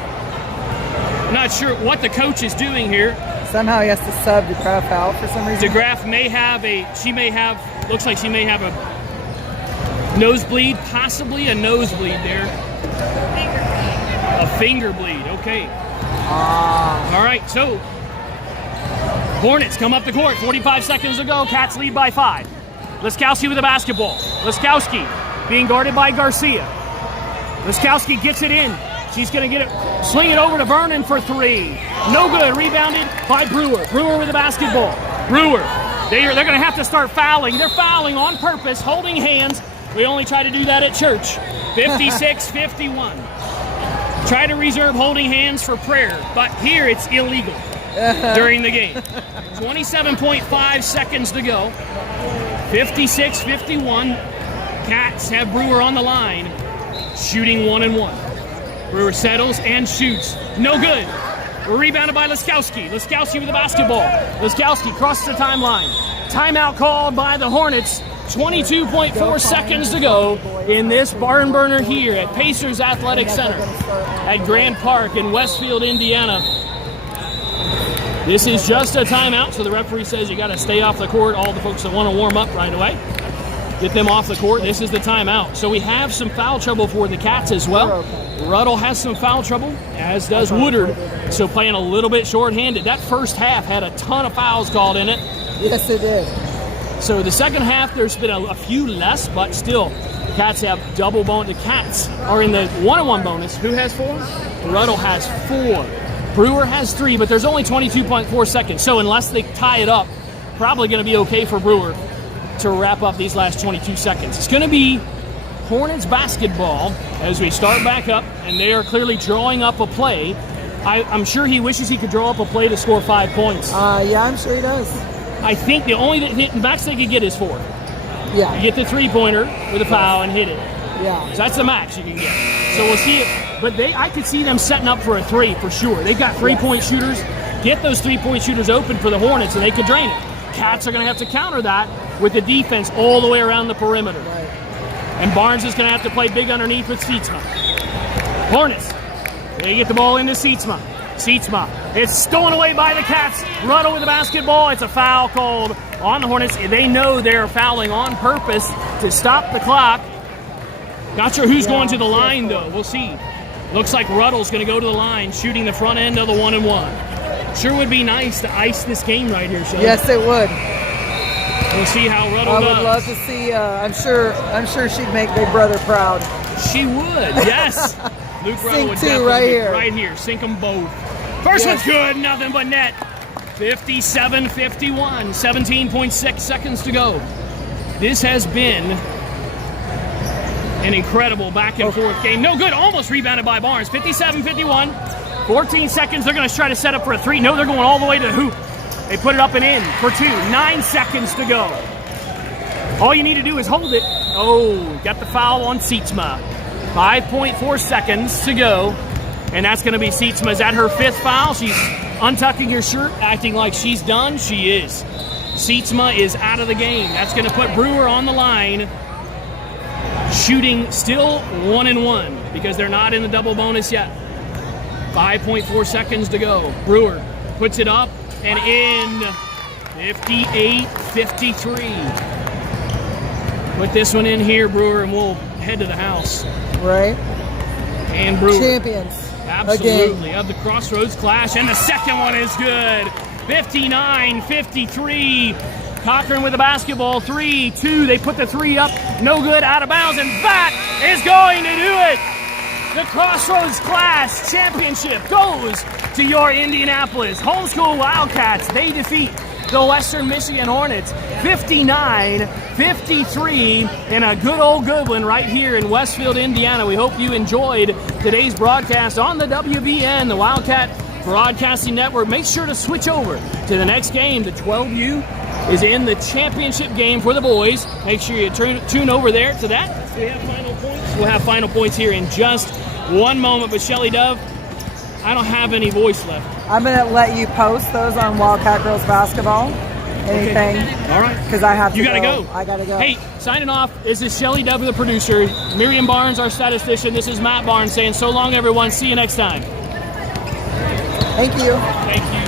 Not sure what the coach is doing here. Somehow he has to sub DeGraff out for some reason. DeGraff looks like she may have a nosebleed, possibly a nosebleed there. A finger bleed, okay. All right, so Hornets come up the court, 45 seconds to go. Cats lead by 5. Laskowski with the basketball. Laskowski being guarded by Garcia. Laskowski gets it in. She's going to sling it over to Vernon for 3. No good. Rebounded by Brewer. Brewer with the basketball. Brewer. They're going to have to start fouling. They're fouling on purpose, holding hands. We only try to do that at church. 56-51. Try to reserve holding hands for prayer, but here it's illegal during the game. 27.5 seconds to go. 56-51. Cats have Brewer on the line, shooting 1 and 1. Brewer settles and shoots. No good. We're rebounded by Laskowski. Laskowski with the basketball. Laskowski crosses the timeline. Timeout called by the Hornets. 22.4 seconds to go in this barn burner here at Pacers Athletic Center at Grand Park in Westfield, Indiana. This is just a timeout, so the referee says you got to stay off the court. All the folks that want to warm up right away, get them off the court. This is the timeout. So we have some foul trouble for the Cats as well. Ruddle has some foul trouble, as does Woodard. So playing a little bit shorthanded. That first half had a ton of fouls called in it. Yes, it did. So the second half, there's been a few less, but still, Cats have double bonus. The Cats are in the 1-on-1 bonus. Who has 4? Ruddle has 4. Brewer has 3, but there's only 22.4 seconds. So unless they tie it up, probably going to be okay for Brewer to wrap up these last 22 seconds. It's going to be Hornets basketball as we start back up, and they are clearly drawing up a play. I'm sure he wishes he could draw up a play to score 5 points. Yeah, I'm sure he does. I think the only max they could get is 4. Yeah. You get the 3-pointer with a foul and hit it. Yeah. So that's the max you can get. So we'll see it. But I could see them setting up for a 3 for sure. They've got 3-point shooters. Get those 3-point shooters open for the Hornets, and they could drain it. Cats are going to have to counter that with the defense all the way around the perimeter. Right. And Barnes is going to have to play big underneath with Sietsma. Hornets, they get the ball into Sietsma. Sietsma, it's stolen away by the Cats. Ruddle with the basketball. It's a foul called on the Hornets. They know they're fouling on purpose to stop the clock. Not sure who's going to the line, though. We'll see. Looks like Ruddle's going to go to the line, shooting the front end of the 1-and-1. Sure would be nice to ice this game right here, Shelly. Yes, it would. We'll see how Ruddle does. I would love to see. I'm sure she'd make Big Brother proud. She would, yes. Luke Ruddle would definitely right here. Sink them both. First one's good, nothing but net. 57-51, 17.6 seconds to go. This has been an incredible back and forth game. No good, almost rebounded by Barnes. 57-51. 14 seconds, they're going to try to set up for a 3. No, they're going all the way to the hoop. They put it up and in for 2. 9 seconds to go. All you need to do is hold it. Oh, got the foul on Sietsma. 5.4 seconds to go. And that's going to be Sietsma. Is that her 5th foul? She's untucking her shirt, acting like she's done. She is. Sietsma is out of the game. That's going to put Brewer on the line. Shooting still 1-and-1 because they're not in the double bonus yet. 5.4 seconds to go. Brewer puts it up and in. 58-53. Put this one in here, Brewer, and we'll head to the house. Right. And Brewer. Champions. Absolutely. Again. Of the Crossroads Clash. And the second one is good. 59-53. Cochran with the basketball. 3-2. They put the 3 up. No good. Out of bounds. And that is going to do it. The Crossroads Clash Championship goes to your Indianapolis Homeschool Wildcats. They defeat the Western Michigan Hornets 59-53 in a good old good one right here in Westfield, Indiana. We hope you enjoyed today's broadcast on the WBN, the Wildcat Broadcasting Network. Make sure to switch over to the next game. The 12U is in the championship game for the boys. Make sure you tune over there to that. We have final points. We'll have final points here in just one moment. But Shelly Dove, I don't have any voice left. I'm going to let you post those on Wildcat Girls Basketball. Anything. Okay. All right. Because I have to You got to go. I got to go. Hey, signing off. This is Shelly Dove, the producer. Miriam Barnes, our statistician. This is Matt Barnes saying so long, everyone. See you next time. Thank you. Thank you.